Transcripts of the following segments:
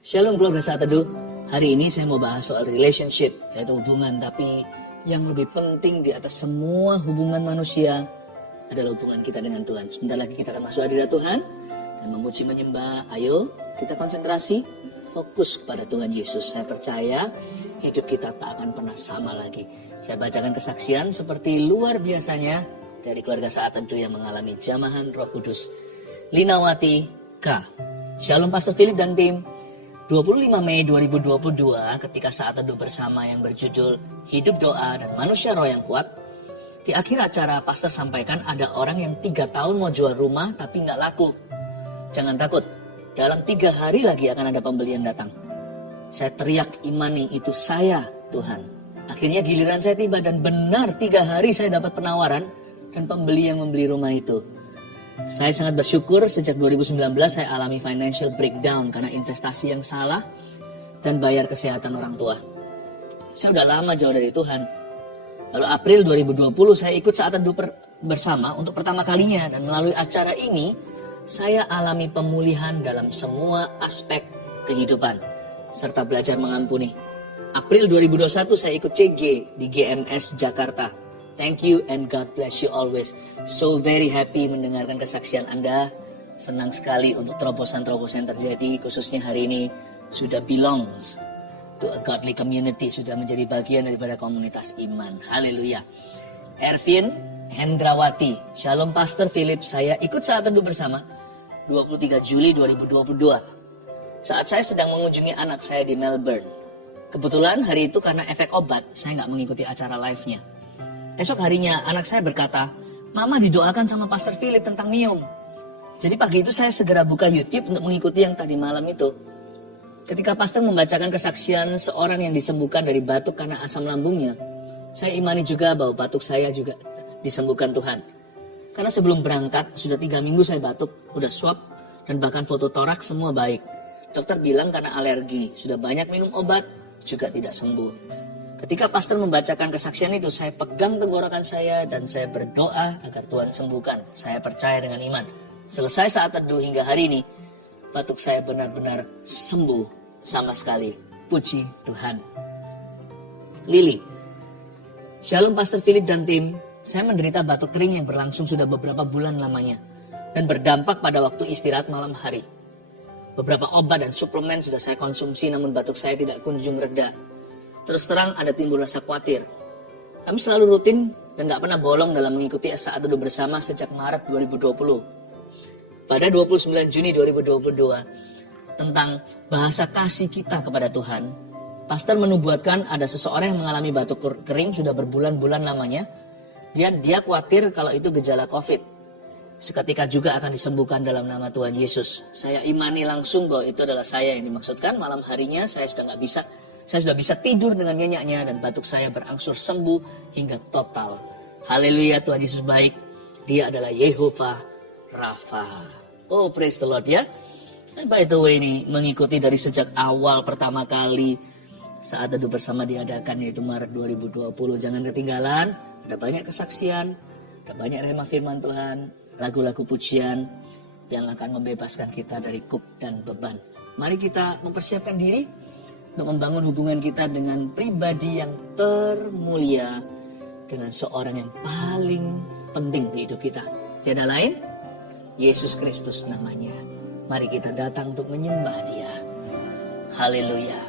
Shalom keluarga Saat Teduh. Hari ini saya mau bahas soal relationship, yaitu hubungan. Tapi yang lebih penting di atas semua hubungan manusia adalah hubungan kita dengan Tuhan. Sebentar lagi kita akan masuk hadirat Tuhan dan memuji menyembah. Ayo kita konsentrasi, fokus kepada Tuhan Yesus. Saya percaya hidup kita tak akan pernah sama lagi. Saya bacakan kesaksian seperti luar biasanya dari keluarga Saat Teduh yang mengalami jamahan Roh Kudus. Linawati K. Shalom Pastor Philip dan tim. 25 Mei 2022 ketika Saat Teduh bersama yang berjudul Hidup Doa dan Manusia Roh yang Kuat. Di akhir acara pastor sampaikan ada orang yang 3 tahun mau jual rumah tapi nggak laku. Jangan takut, dalam 3 hari lagi akan ada pembelian datang. Saya teriak imani, itu saya Tuhan. Akhirnya giliran saya tiba dan benar 3 hari saya dapat penawaran dan pembeli yang membeli rumah itu. Saya sangat bersyukur sejak 2019 saya alami financial breakdown karena investasi yang salah dan bayar kesehatan orang tua. Saya udah lama jauh dari Tuhan. Lalu April 2020 saya ikut Saat Teduh bersama untuk pertama kalinya dan melalui acara ini saya alami pemulihan dalam semua aspek kehidupan serta belajar mengampuni. April 2021 saya ikut CG di GMS Jakarta. Thank you and God bless you always. So very happy mendengarkan kesaksian Anda. Senang sekali untuk terobosan-terobosan yang terjadi, khususnya hari ini sudah belongs to a godly community, sudah menjadi bagian daripada komunitas iman. Haleluya. Ervin Hendrawati, Shalom Pastor Philip, saya ikut Saat Teduh bersama 23 Juli 2022. Saat saya sedang mengunjungi anak saya di Melbourne. Kebetulan hari itu karena efek obat, saya nggak mengikuti acara live-nya. Esok harinya anak saya berkata, Mama didoakan sama Pastor Philip tentang Mium. Jadi pagi itu saya segera buka YouTube untuk mengikuti yang tadi malam itu. Ketika Pastor membacakan kesaksian seorang yang disembuhkan dari batuk karena asam lambungnya, saya imani juga bahwa batuk saya juga disembuhkan Tuhan. Karena sebelum berangkat, sudah 3 minggu saya batuk, udah swab, dan bahkan foto torak semua baik. Dokter bilang karena alergi, sudah banyak minum obat, juga tidak sembuh. Ketika pastor membacakan kesaksian itu, saya pegang tenggorokan saya dan saya berdoa agar Tuhan sembuhkan. Saya percaya dengan iman. Selesai Saat Teduh hingga hari ini, batuk saya benar-benar sembuh sama sekali. Puji Tuhan. Lili. Shalom Pastor Philip dan tim. Saya menderita batuk kering yang berlangsung sudah beberapa bulan lamanya dan berdampak pada waktu istirahat malam hari. Beberapa obat dan suplemen sudah saya konsumsi namun batuk saya tidak kunjung reda. Terus terang ada timbul rasa khawatir. Kami selalu rutin dan gak pernah bolong dalam mengikuti Saat Teduh bersama sejak Maret 2020. Pada 29 Juni 2022, tentang bahasa kasih kita kepada Tuhan, pastor menubuatkan ada seseorang yang mengalami batuk kering sudah berbulan-bulan lamanya. Dia khawatir kalau itu gejala COVID. Seketika juga akan disembuhkan dalam nama Tuhan Yesus. Saya imani langsung bahwa itu adalah saya yang dimaksudkan. Malam harinya saya sudah bisa tidur dengan nyenyaknya dan batuk saya berangsur sembuh hingga total. Haleluya, Tuhan Yesus baik. Dia adalah Yehovah Rafa. Oh, praise the Lord ya. And by the way ini mengikuti dari sejak awal pertama kali Saat Teduh bersama diadakan yaitu Maret 2020. Jangan ketinggalan, ada banyak kesaksian, ada banyak rema firman Tuhan, lagu-lagu pujian yang akan membebaskan kita dari kuk dan beban. Mari kita mempersiapkan diri untuk membangun hubungan kita dengan pribadi yang termulia, dengan seorang yang paling penting di hidup kita. Tiada lain, Yesus Kristus namanya. Mari kita datang untuk menyembah Dia. Haleluya.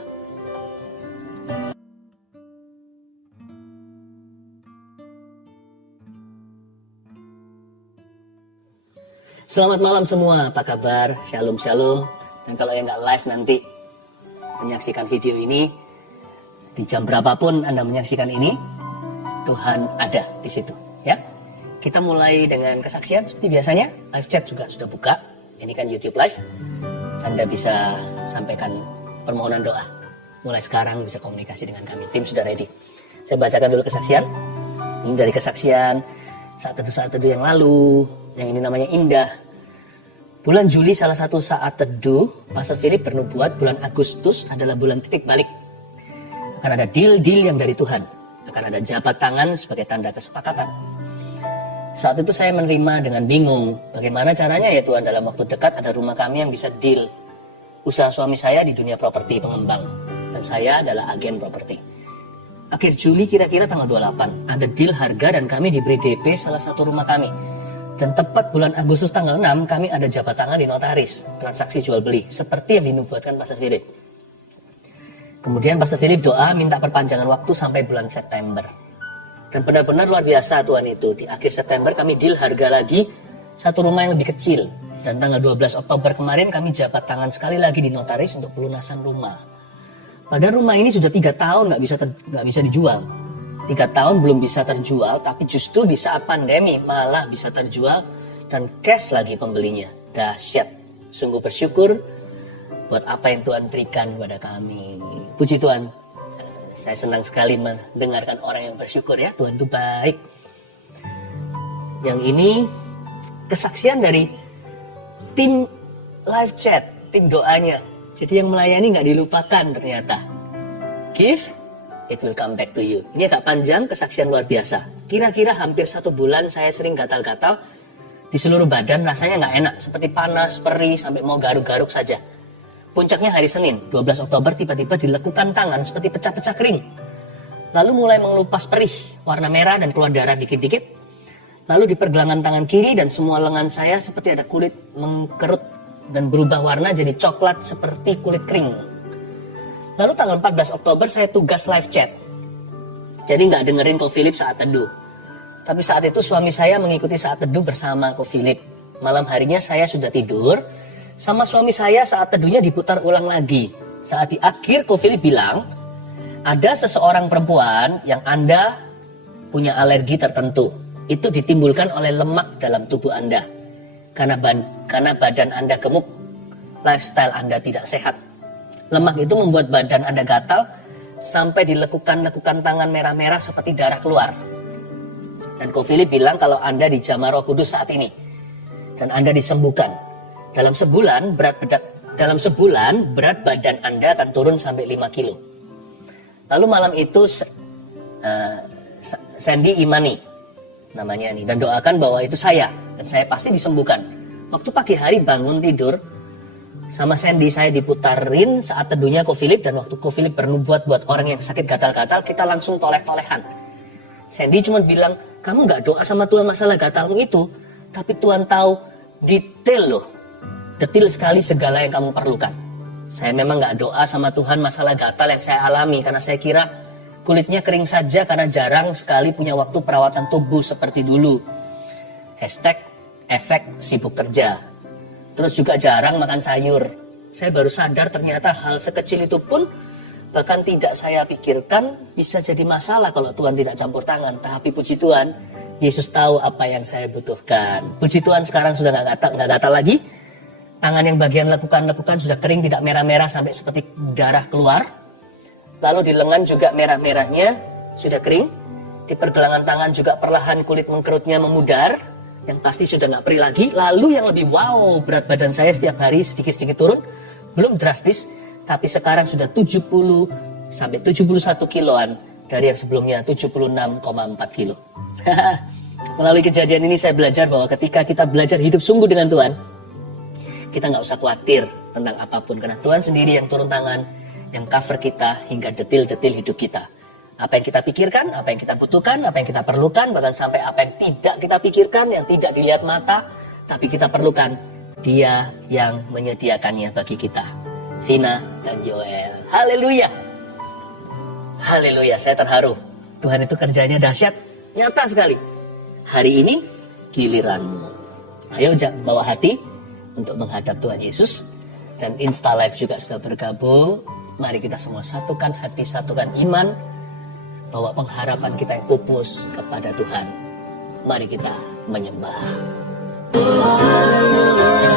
Selamat malam semua, apa kabar? Shalom, shalom. Dan kalau yang nggak live nanti menyaksikan video ini di jam berapapun Anda menyaksikan ini, Tuhan ada di situ ya. Kita mulai dengan kesaksian seperti biasanya. Live chat juga sudah buka. Ini kan YouTube live. Anda bisa sampaikan permohonan doa. Mulai sekarang bisa komunikasi dengan kami. Tim sudah ready. Saya bacakan dulu kesaksian. Ini dari kesaksian Saat Teduh yang lalu. Yang ini namanya Indah. Bulan Juli salah satu Saat Teduh, Pastor Philip bernubuat bulan Agustus adalah bulan titik balik. Akan ada deal-deal yang dari Tuhan. Akan ada jabat tangan sebagai tanda kesepakatan. Saat itu saya menerima dengan bingung. Bagaimana caranya ya Tuhan dalam waktu dekat ada rumah kami yang bisa deal. Usaha suami saya di dunia properti pengembang, dan saya adalah agen properti. Akhir Juli kira-kira tanggal 28, ada deal harga dan kami diberi DP salah satu rumah kami. Dan tepat bulan Agustus tanggal 6, kami ada jabat tangan di notaris, transaksi jual beli, seperti yang dinubuatkan Pastor Philip. Kemudian Pastor Philip doa minta perpanjangan waktu sampai bulan September. Dan benar-benar luar biasa Tuhan itu. Di akhir September kami deal harga lagi satu rumah yang lebih kecil. Dan tanggal 12 Oktober kemarin kami jabat tangan sekali lagi di notaris untuk pelunasan rumah. Padahal rumah ini sudah 3 tahun nggak bisa dijual. 3 tahun belum bisa terjual, tapi justru di saat pandemi malah bisa terjual dan cash lagi pembelinya. Dahsyat. Sungguh bersyukur buat apa yang Tuhan berikan kepada kami. Puji Tuhan. Saya senang sekali mendengarkan orang yang bersyukur ya. Tuhan itu baik. Yang ini kesaksian dari tim live chat, tim doanya. Jadi yang melayani nggak dilupakan ternyata. Give, it will come back to you. Ini agak panjang, kesaksian luar biasa. Kira-kira hampir 1 bulan saya sering gatal-gatal di seluruh badan, rasanya nggak enak. Seperti panas, perih, sampai mau garuk-garuk saja. Puncaknya hari Senin, 12 Oktober tiba-tiba dilekukan tangan seperti pecah-pecah kering. Lalu mulai mengelupas perih, warna merah dan keluar darah dikit-dikit. Lalu di pergelangan tangan kiri dan semua lengan saya seperti ada kulit mengkerut dan berubah warna jadi coklat seperti kulit kering. Lalu tanggal 14 Oktober saya tugas live chat. Jadi nggak dengerin Ko Philip saat teduh. Tapi saat itu suami saya mengikuti saat teduh bersama Ko Philip. Malam harinya saya sudah tidur. Sama suami saya saat teduhnya diputar ulang lagi. Saat di akhir Ko Philip bilang, ada seseorang perempuan yang Anda punya alergi tertentu. Itu ditimbulkan oleh lemak dalam tubuh Anda. Karena badan Anda gemuk, lifestyle Anda tidak sehat. Lemak itu membuat badan Anda gatal sampai dilekukan-lekukan tangan merah-merah seperti darah keluar. Dan Ko Philip bilang kalau Anda dijamah Roh Kudus saat ini dan Anda disembuhkan. Dalam sebulan berat badan Anda akan turun sampai 5 kilo. Lalu malam itu Sandy Imani namanya nih, dan doakan bahwa itu saya dan saya pasti disembuhkan. Waktu pagi hari bangun tidur sama Sandy, saya diputarin saat teduhnya Ko Philip, dan waktu Ko Philip bernubuat buat orang yang sakit gatal-gatal, kita langsung toleh-tolehan. Sandy cuma bilang, kamu gak doa sama Tuhan masalah gatalmu itu, tapi Tuhan tahu detail loh, detail sekali segala yang kamu perlukan. Saya memang gak doa sama Tuhan masalah gatal yang saya alami, karena saya kira kulitnya kering saja karena jarang sekali punya waktu perawatan tubuh seperti dulu. #efek sibuk kerja. Terus juga jarang makan sayur. Saya baru sadar ternyata hal sekecil itu pun bahkan tidak saya pikirkan bisa jadi masalah kalau Tuhan tidak campur tangan. Tapi puji Tuhan, Yesus tahu apa yang saya butuhkan. Puji Tuhan sekarang sudah nggak gatal lagi. Tangan yang bagian lekukan sudah kering, tidak merah-merah sampai seperti darah keluar. Lalu di lengan juga merah-merahnya sudah kering. Di pergelangan tangan juga perlahan kulit mengkerutnya memudar. Yang pasti sudah nggak perih lagi. Lalu yang lebih wow, berat badan saya setiap hari sedikit-sedikit turun. Belum drastis, tapi sekarang sudah 70 sampai 71 kiloan dari yang sebelumnya 76,4 kilo. Melalui kejadian ini saya belajar bahwa ketika kita belajar hidup sungguh dengan Tuhan, kita nggak usah khawatir tentang apapun, karena Tuhan sendiri yang turun tangan, yang cover kita hingga detil-detil hidup kita. Apa yang kita pikirkan, apa yang kita butuhkan, apa yang kita perlukan, bahkan sampai apa yang tidak kita pikirkan, yang tidak dilihat mata, tapi kita perlukan, Dia yang menyediakannya bagi kita. Vina dan Joel. Haleluya. Haleluya, saya terharu. Tuhan itu kerjanya dahsyat, nyata sekali. Hari ini giliranmu. Ayo bawa hati untuk menghadap Tuhan Yesus. Dan Insta Live juga sudah bergabung. Mari kita semua satukan hati, satukan iman, bahwa pengharapan kita yang pupus kepada Tuhan. Mari kita menyembah. Hallelujah.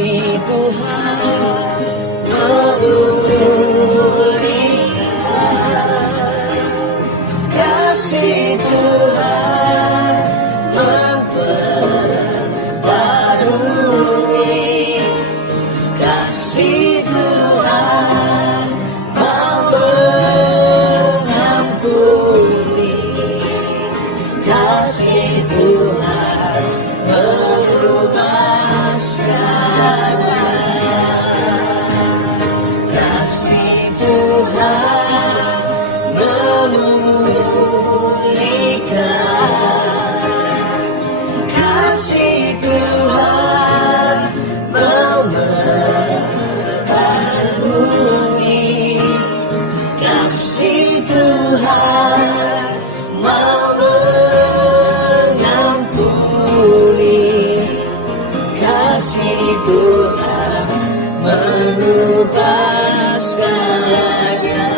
kasih Tuhan memulihkan, kasih Tuhan memperbarui, kasih Tuhan mau mengampuni, kasih Tuhan mengubah segala, kasih Tuhan memulihkan, kasih Tuhan mau memperbarui, kasih Tuhan mau mengampuni, kasih Tuhan merubah segalanya,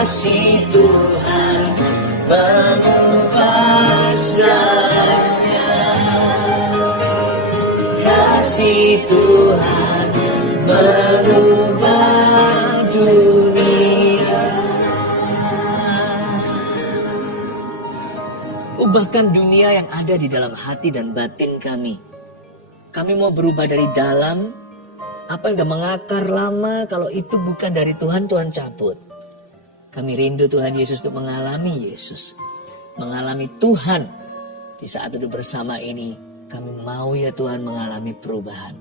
kasih Tuhan mengubah segalanya, kasih Tuhan merubah dunia. Ubahkan dunia yang ada di dalam hati dan batin kami. Kami mau berubah dari dalam. Apa yang sudah mengakar lama, kalau itu bukan dari Tuhan, Tuhan cabut. Kami rindu Tuhan Yesus untuk mengalami Yesus. Mengalami Tuhan. Di saat duduk bersama ini, kami mau ya Tuhan mengalami perubahan.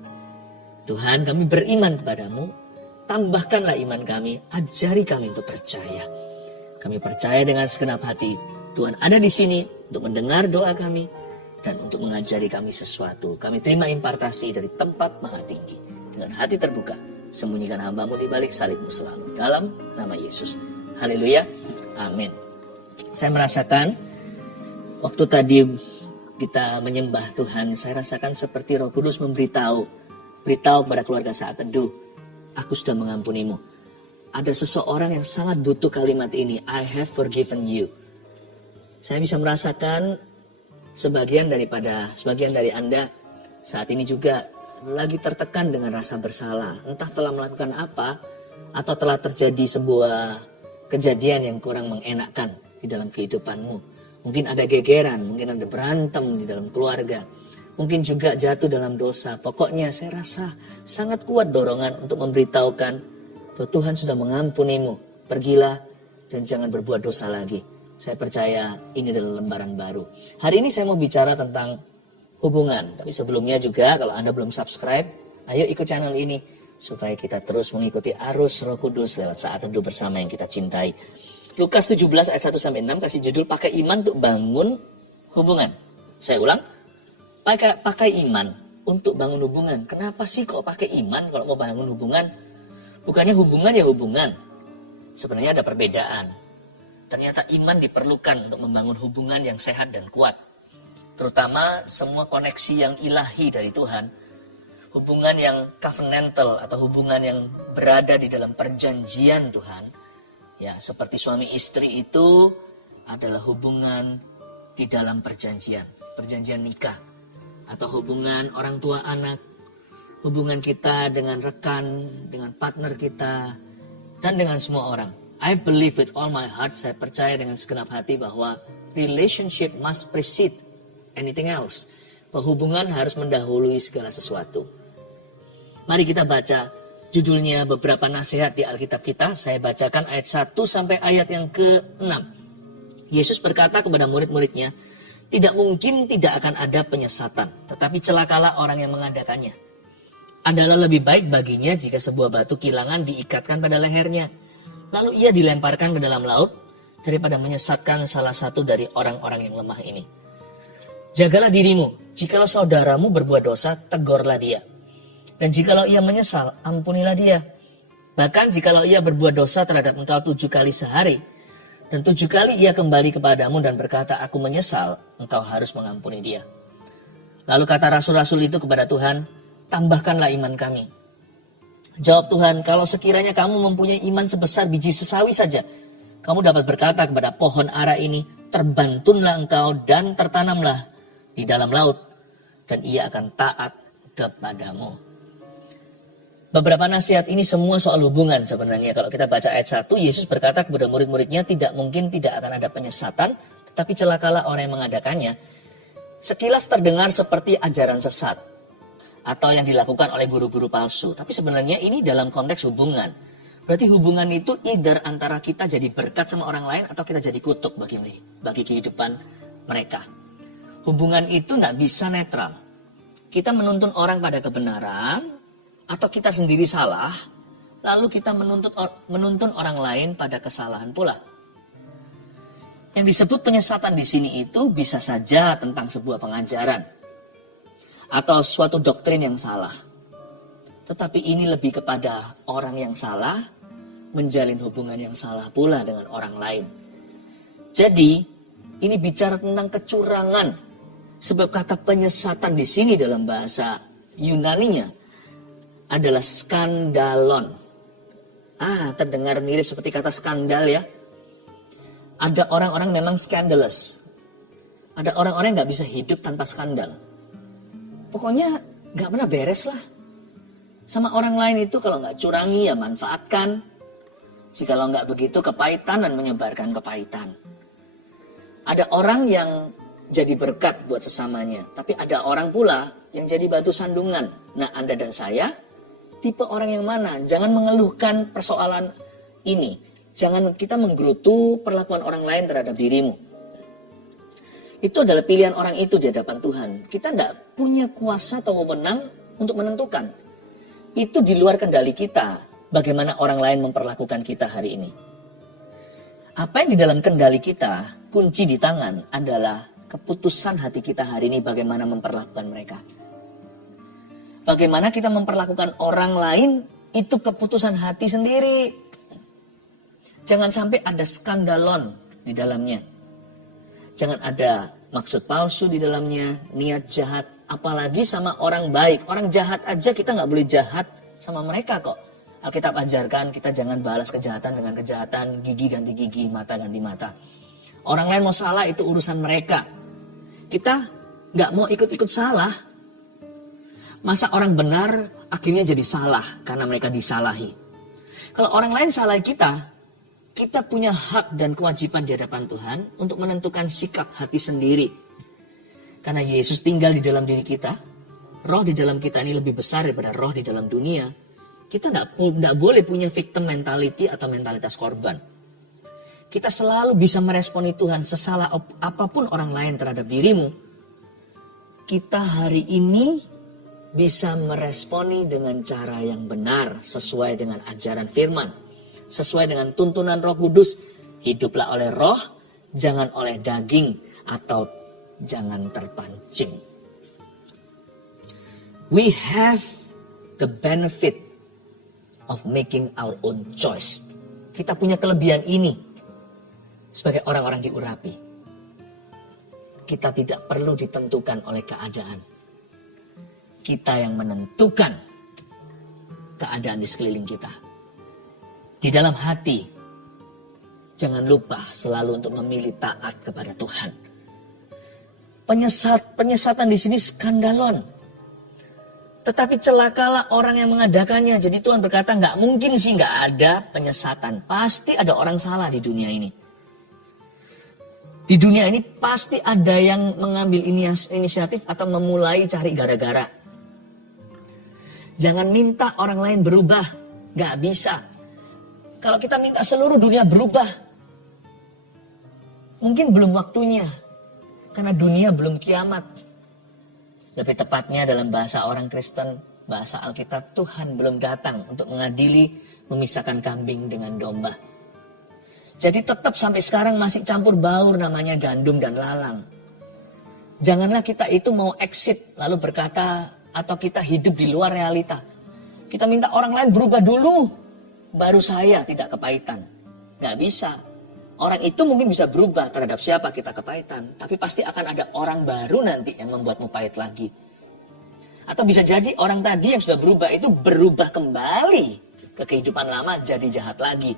Tuhan, kami beriman kepadamu. Tambahkanlah iman kami. Ajari kami untuk percaya. Kami percaya dengan segenap hati. Tuhan ada di sini untuk mendengar doa kami dan untuk mengajari kami sesuatu. Kami terima impartasi dari tempat maha tinggi. Dengan hati terbuka, sembunyikan hamba-Mu di balik salib-Mu selalu. Dalam nama Yesus. Haleluya. Amin. Saya merasakan waktu tadi kita menyembah Tuhan, saya rasakan seperti Roh Kudus beritahu kepada keluarga Saat Teduh, aku sudah mengampunimu. Ada seseorang yang sangat butuh kalimat ini, I have forgiven you. Saya bisa merasakan sebagian dari Anda saat ini juga lagi tertekan dengan rasa bersalah. Entah telah melakukan apa atau telah terjadi sebuah kejadian yang kurang mengenakkan di dalam kehidupanmu. Mungkin ada gegeran, mungkin ada berantem di dalam keluarga. Mungkin juga jatuh dalam dosa. Pokoknya saya rasa sangat kuat dorongan untuk memberitahukan bahwa Tuhan sudah mengampunimu. Pergilah dan jangan berbuat dosa lagi. Saya percaya ini adalah lembaran baru. Hari ini saya mau bicara tentang hubungan. Tapi sebelumnya juga kalau Anda belum subscribe, ayo ikut channel ini. Supaya kita terus mengikuti arus Roh Kudus lewat Saat Teduh bersama yang kita cintai. Lukas 17 ayat 1-6 kasih judul pakai iman untuk bangun hubungan. Saya ulang, pakai iman untuk bangun hubungan. Kenapa sih kok pakai iman kalau mau bangun hubungan? Bukannya hubungan ya hubungan. Sebenarnya ada perbedaan. Ternyata iman diperlukan untuk membangun hubungan yang sehat dan kuat. Terutama semua koneksi yang ilahi dari Tuhan. Hubungan yang covenantal atau hubungan yang berada di dalam perjanjian Tuhan. Ya, seperti suami istri itu adalah hubungan di dalam perjanjian nikah. Atau hubungan orang tua anak, hubungan kita dengan rekan, dengan partner kita, dan dengan semua orang. I believe with all my heart, saya percaya dengan segenap hati bahwa relationship must precede anything else. Bahwa hubungan harus mendahului segala sesuatu. Mari kita baca judulnya beberapa nasihat di Alkitab kita. Saya bacakan ayat 1 sampai ayat yang ke-6. Yesus berkata kepada murid-muridnya, tidak mungkin tidak akan ada penyesatan, tetapi celakalah orang yang mengadakannya. Adalah lebih baik baginya jika sebuah batu kilangan diikatkan pada lehernya, lalu ia dilemparkan ke dalam laut, daripada menyesatkan salah satu dari orang-orang yang lemah ini. Jagalah dirimu, jikalau saudaramu berbuat dosa, tegurlah dia. Dan jikalau ia menyesal, ampunilah dia. Bahkan jikalau ia berbuat dosa terhadap engkau 7 kali sehari, dan 7 kali ia kembali kepadamu dan berkata, aku menyesal, engkau harus mengampuni dia. Lalu kata rasul-rasul itu kepada Tuhan, tambahkanlah iman kami. Jawab Tuhan, kalau sekiranya kamu mempunyai iman sebesar biji sesawi saja, kamu dapat berkata kepada pohon ara ini, terbantunlah engkau dan tertanamlah di dalam laut. dan ia akan taat kepadamu. Beberapa nasihat ini semua soal hubungan sebenarnya. Kalau kita baca ayat 1, Yesus berkata kepada murid-muridnya, tidak mungkin tidak akan ada penyesatan, tetapi celakalah orang yang mengadakannya. Sekilas terdengar seperti ajaran sesat atau yang dilakukan oleh guru-guru palsu. Tapi sebenarnya ini dalam konteks hubungan. Berarti hubungan itu either antara kita jadi berkat sama orang lain atau kita jadi kutuk bagi kehidupan mereka. Hubungan itu nggak bisa netral. Kita menuntun orang pada kebenaran atau kita sendiri salah, lalu kita menuntun orang lain pada kesalahan pula. Yang disebut penyesatan di sini itu bisa saja tentang sebuah pengajaran atau suatu doktrin yang salah. Tetapi ini lebih kepada orang yang salah menjalin hubungan yang salah pula dengan orang lain. Jadi ini bicara tentang kecurangan. Sebab kata penyesatan di sini dalam bahasa Yunaninya adalah skandalon. Terdengar mirip seperti kata skandal ya. Ada orang-orang memang scandalous. Ada orang-orang yang gak bisa hidup tanpa skandal. Pokoknya gak pernah beres lah. Sama orang lain itu kalau gak curangi ya manfaatkan. Jikalau gak begitu kepahitan dan menyebarkan kepahitan. Ada orang yang jadi berkat buat sesamanya. Tapi ada orang pula yang jadi batu sandungan. Nah, Anda dan saya tipe orang yang mana? Jangan mengeluhkan persoalan ini. Jangan kita menggerutu perlakuan orang lain terhadap dirimu. Itu adalah pilihan orang itu di hadapan Tuhan. Kita tidak punya kuasa atau wewenang untuk menentukan. Itu di luar kendali kita. Bagaimana orang lain memperlakukan kita hari ini. Apa yang di dalam kendali kita, kunci di tangan adalah keputusan hati kita hari ini bagaimana memperlakukan mereka. Bagaimana kita memperlakukan orang lain, itu keputusan hati sendiri. Jangan sampai ada skandalon di dalamnya. Jangan ada maksud palsu di dalamnya, niat jahat. Apalagi sama orang baik. Orang jahat aja kita nggak boleh jahat sama mereka kok. Alkitab ajarkan kita jangan balas kejahatan dengan kejahatan, gigi ganti gigi, mata ganti mata. Orang lain mau salah itu urusan mereka. Kita nggak mau ikut-ikut salah. Masa orang benar akhirnya jadi salah karena mereka disalahi. Kalau orang lain salah kita punya hak dan kewajiban di hadapan Tuhan untuk menentukan sikap hati sendiri. Karena Yesus tinggal di dalam diri kita, roh di dalam kita ini lebih besar daripada roh di dalam dunia. Kita tidak boleh punya victim mentality atau mentalitas korban. Kita selalu bisa meresponi Tuhan sesalah apapun orang lain terhadap dirimu. Kita hari ini bisa meresponi dengan cara yang benar sesuai dengan ajaran firman. Sesuai dengan tuntunan Roh Kudus, hiduplah oleh roh, jangan oleh daging, atau jangan terpancing. We have the benefit of making our own choice. Kita punya kelebihan ini sebagai orang-orang diurapi. Kita tidak perlu ditentukan oleh keadaan. Kita yang menentukan keadaan di sekeliling kita. Di dalam hati, jangan lupa selalu untuk memilih taat kepada Tuhan. Penyesatan di sini skandalon. Tetapi celakalah orang yang mengadakannya. Jadi Tuhan berkata nggak mungkin sih nggak ada penyesatan. Pasti ada orang salah di dunia ini. Di dunia ini pasti ada yang mengambil inisiatif atau memulai cari gara-gara. Jangan minta orang lain berubah. Nggak bisa. Kalau kita minta seluruh dunia berubah, mungkin belum waktunya. Karena dunia belum kiamat. Lebih tepatnya dalam bahasa orang Kristen, bahasa Alkitab, Tuhan belum datang untuk mengadili, memisahkan kambing dengan domba. Jadi tetap sampai sekarang masih campur baur namanya gandum dan lalang. Janganlah kita itu mau exit lalu berkata atau kita hidup di luar realita. Kita minta orang lain berubah dulu. Baru saya tidak kepahitan. Gak bisa. Orang itu mungkin bisa berubah terhadap siapa kita kepahitan. Tapi pasti akan ada orang baru nanti yang membuatmu pahit lagi. Atau bisa jadi orang tadi yang sudah berubah itu berubah kembali ke kehidupan lama jadi jahat lagi.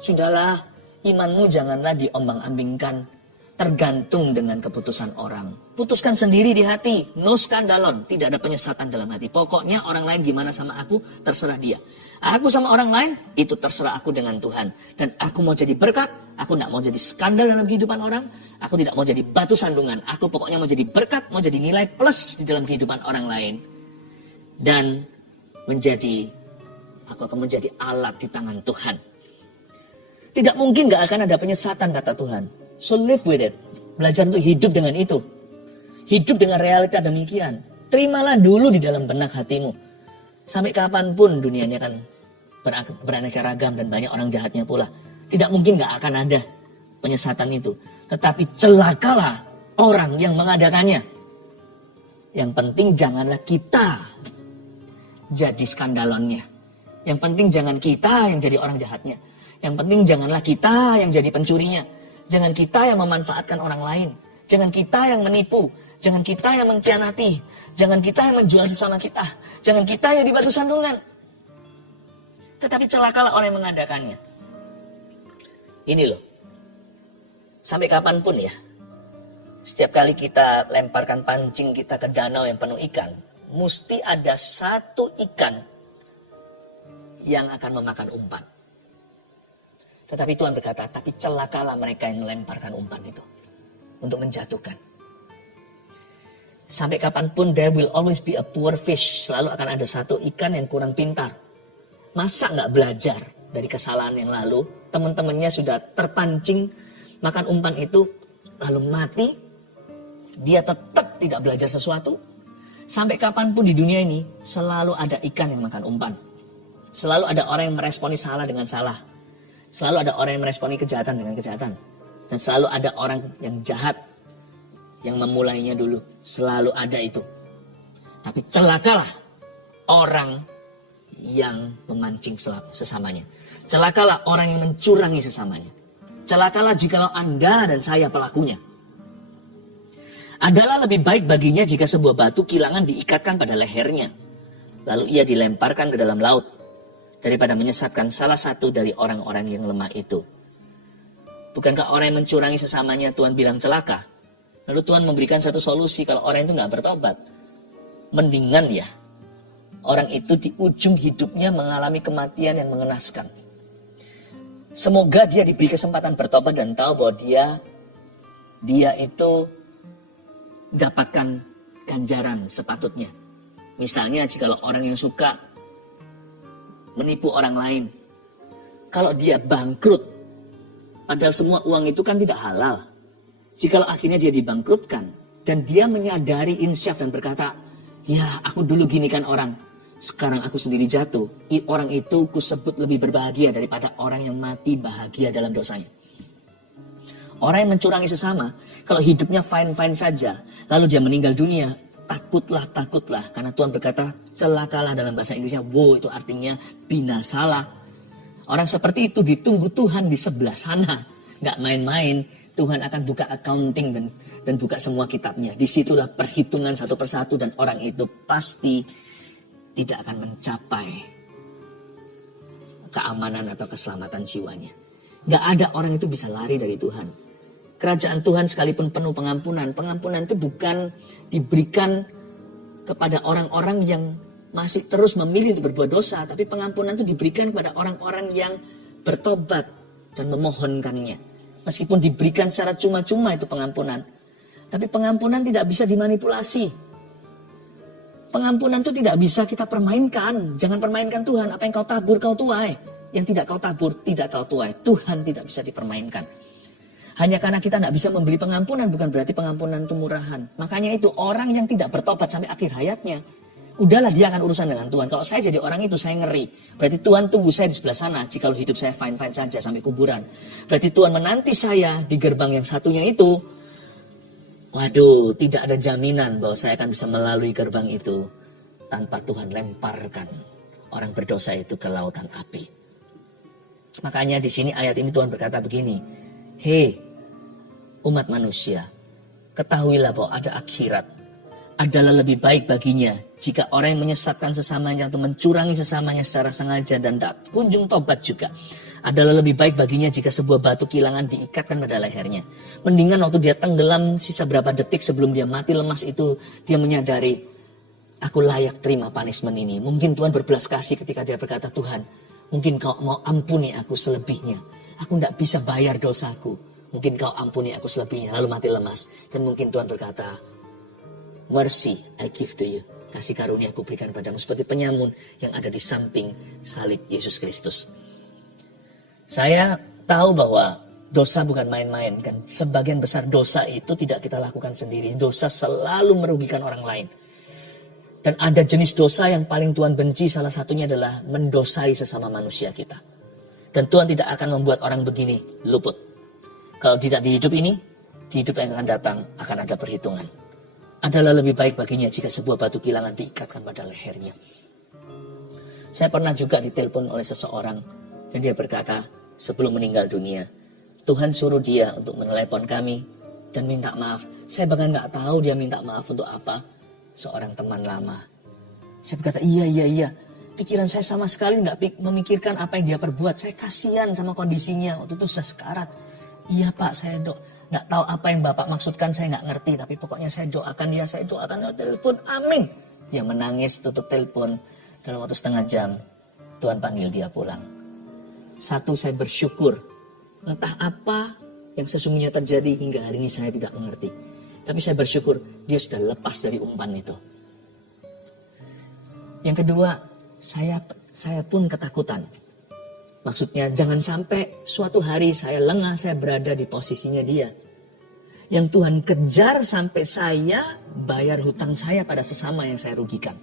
Sudahlah, imanmu janganlah diombang-ambingkan. tergantung dengan keputusan orang. Putuskan sendiri di hati, no skandalon, tidak ada penyesatan dalam hati. Pokoknya orang lain gimana sama aku, terserah dia. Aku sama orang lain, itu terserah aku dengan Tuhan. Dan aku mau jadi berkat, aku tidak mau jadi skandal dalam kehidupan orang, aku tidak mau jadi batu sandungan. Aku pokoknya mau jadi berkat, mau jadi nilai plus di dalam kehidupan orang lain. Dan aku akan menjadi alat di tangan Tuhan. Tidak mungkin gak akan ada penyesatan, kata Tuhan. So live with it. Belajar untuk hidup dengan itu. Hidup dengan realita demikian. Terimalah dulu di dalam benak hatimu. Sampai kapanpun dunianya kan beraneka ragam dan banyak orang jahatnya pula. Tidak mungkin gak akan ada penyesatan itu. Tetapi celakalah orang yang mengadakannya. Yang penting janganlah kita jadi skandalonnya. Yang penting jangan kita yang jadi orang jahatnya. Yang penting janganlah kita yang jadi pencurinya. Jangan kita yang memanfaatkan orang lain. Jangan kita yang menipu. Jangan kita yang mengkhianati. Jangan kita yang menjual sesama kita. Jangan kita yang dibatu sandungan. Tetapi celakalah orang yang mengadakannya. Ini loh. Sampai kapanpun ya. Setiap kali kita lemparkan pancing kita ke danau yang penuh ikan. Mesti ada satu ikan yang akan memakan umpan. Tetapi Tuhan berkata, tapi celakalah mereka yang melemparkan umpan itu. Untuk menjatuhkan. Sampai kapanpun there will always be a poor fish. Selalu akan ada satu ikan yang kurang pintar. Masa gak belajar dari kesalahan yang lalu? Teman-temannya sudah terpancing makan umpan itu. Lalu mati. Dia tetap tidak belajar sesuatu. Sampai kapanpun di dunia ini selalu ada ikan yang makan umpan. Selalu ada orang yang meresponi salah dengan salah. Selalu ada orang yang meresponi kejahatan dengan kejahatan. Dan selalu ada orang yang jahat yang memulainya dulu. Selalu ada itu. Tapi celakalah orang yang memancing sesamanya. Celakalah orang yang mencurangi sesamanya. Celakalah jikalau Anda dan saya pelakunya. Adalah lebih baik baginya jika sebuah batu kilangan diikatkan pada lehernya. Lalu ia dilemparkan ke dalam laut. Daripada menyesatkan salah satu dari orang-orang yang lemah itu. Bukankah orang yang mencurangi sesamanya Tuhan bilang celaka? Lalu Tuhan memberikan satu solusi kalau orang itu gak bertobat. Mendingan ya. Orang itu di ujung hidupnya mengalami kematian yang mengenaskan. Semoga dia diberi kesempatan bertobat dan tahu bahwa dia itu dapatkan ganjaran sepatutnya. Misalnya jika orang yang suka menipu orang lain. Kalau dia bangkrut, padahal semua uang itu kan tidak halal. Jikalau akhirnya dia dibangkrutkan, dan dia menyadari insyaf dan berkata, ya aku dulu gini kan orang, sekarang aku sendiri jatuh. Orang itu kusebut lebih berbahagia daripada orang yang mati bahagia dalam dosanya. Orang yang mencurangi sesama, kalau hidupnya fine-fine saja, lalu dia meninggal dunia, takutlah. Karena Tuhan berkata, celakalah dalam bahasa Inggrisnya. Woe itu artinya binasalah. Orang seperti itu ditunggu Tuhan di sebelah sana. Gak main-main. Tuhan akan buka accounting dan buka semua kitabnya. Disitulah perhitungan satu persatu dan orang itu pasti tidak akan mencapai keamanan atau keselamatan jiwanya. Gak ada orang itu bisa lari dari Tuhan. Kerajaan Tuhan sekalipun penuh pengampunan. Pengampunan itu bukan diberikan kepada orang-orang yang masih terus memilih untuk berbuat dosa. Tapi pengampunan itu diberikan kepada orang-orang yang bertobat dan memohonkannya. Meskipun diberikan secara cuma-cuma itu pengampunan. Tapi pengampunan tidak bisa dimanipulasi. Pengampunan itu tidak bisa kita permainkan. Jangan permainkan Tuhan. Apa yang kau tabur kau tuai. Yang tidak kau tabur tidak kau tuai. Tuhan tidak bisa dipermainkan. Hanya karena kita tidak bisa membeli pengampunan bukan berarti pengampunan itu murahan. Makanya itu orang yang tidak bertobat sampai akhir hayatnya. Udahlah dia akan urusan dengan Tuhan. Kalau saya jadi orang itu saya ngeri. Berarti Tuhan tunggu saya di sebelah sana. Jikalau hidup saya fine-fine saja sampai kuburan. Berarti Tuhan menanti saya di gerbang yang satunya itu. Waduh, tidak ada jaminan bahwa saya akan bisa melalui gerbang itu. Tanpa Tuhan lemparkan orang berdosa itu ke lautan api. Makanya di sini ayat ini Tuhan berkata begini. Hei umat manusia, ketahuilah bahwa ada akhirat. Adalah lebih baik baginya jika orang yang menyesatkan sesamanya atau mencurangi sesamanya secara sengaja dan tak kunjung tobat juga Adalah lebih baik baginya jika sebuah batu kilangan diikatkan pada lehernya. Mendingan waktu dia tenggelam sisa berapa detik sebelum dia mati lemas itu, dia menyadari, aku layak terima punishment ini. Mungkin Tuhan berbelas kasih ketika dia berkata, Tuhan, mungkin kau mau ampuni aku selebihnya. Aku tidak bisa bayar dosaku. Mungkin kau ampuni aku selebihnya. Lalu mati lemas. Dan mungkin Tuhan berkata, mercy I give to you. Kasih karunia aku berikan padamu. Seperti penyamun yang ada di samping salib Yesus Kristus. Saya tahu bahwa dosa bukan main-main kan. Sebagian besar dosa itu tidak kita lakukan sendiri. Dosa selalu merugikan orang lain. Dan ada jenis dosa yang paling Tuhan benci, salah satunya adalah mendosai sesama manusia kita. Dan Tuhan tidak akan membuat orang begini luput. Kalau tidak di hidup ini, di hidup yang akan datang akan ada perhitungan. Adalah lebih baik baginya jika sebuah batu kilangan diikatkan pada lehernya. Saya pernah juga ditelepon oleh seseorang dan dia berkata, sebelum meninggal dunia, Tuhan suruh dia untuk menelepon kami dan minta maaf. Saya bahkan nggak tahu dia minta maaf untuk apa. Seorang teman lama. Saya berkata, iya. Pikiran saya sama sekali nggak memikirkan apa yang dia perbuat. Saya kasihan sama kondisinya. Waktu itu sudah sekarat. Iya Pak, saya nggak tahu apa yang Bapak maksudkan, saya nggak ngerti. Tapi pokoknya saya doakan dia, saya doakan dia telepon, amin. Dia menangis, tutup telepon. Dalam waktu setengah jam, Tuhan panggil dia pulang. Satu, saya bersyukur. Entah apa yang sesungguhnya terjadi hingga hari ini saya tidak mengerti. Tapi saya bersyukur dia sudah lepas dari umpan itu. Yang kedua, saya pun ketakutan. Maksudnya jangan sampai suatu hari saya lengah, saya berada di posisinya dia. Yang Tuhan kejar sampai saya bayar hutang saya pada sesama yang saya rugikan.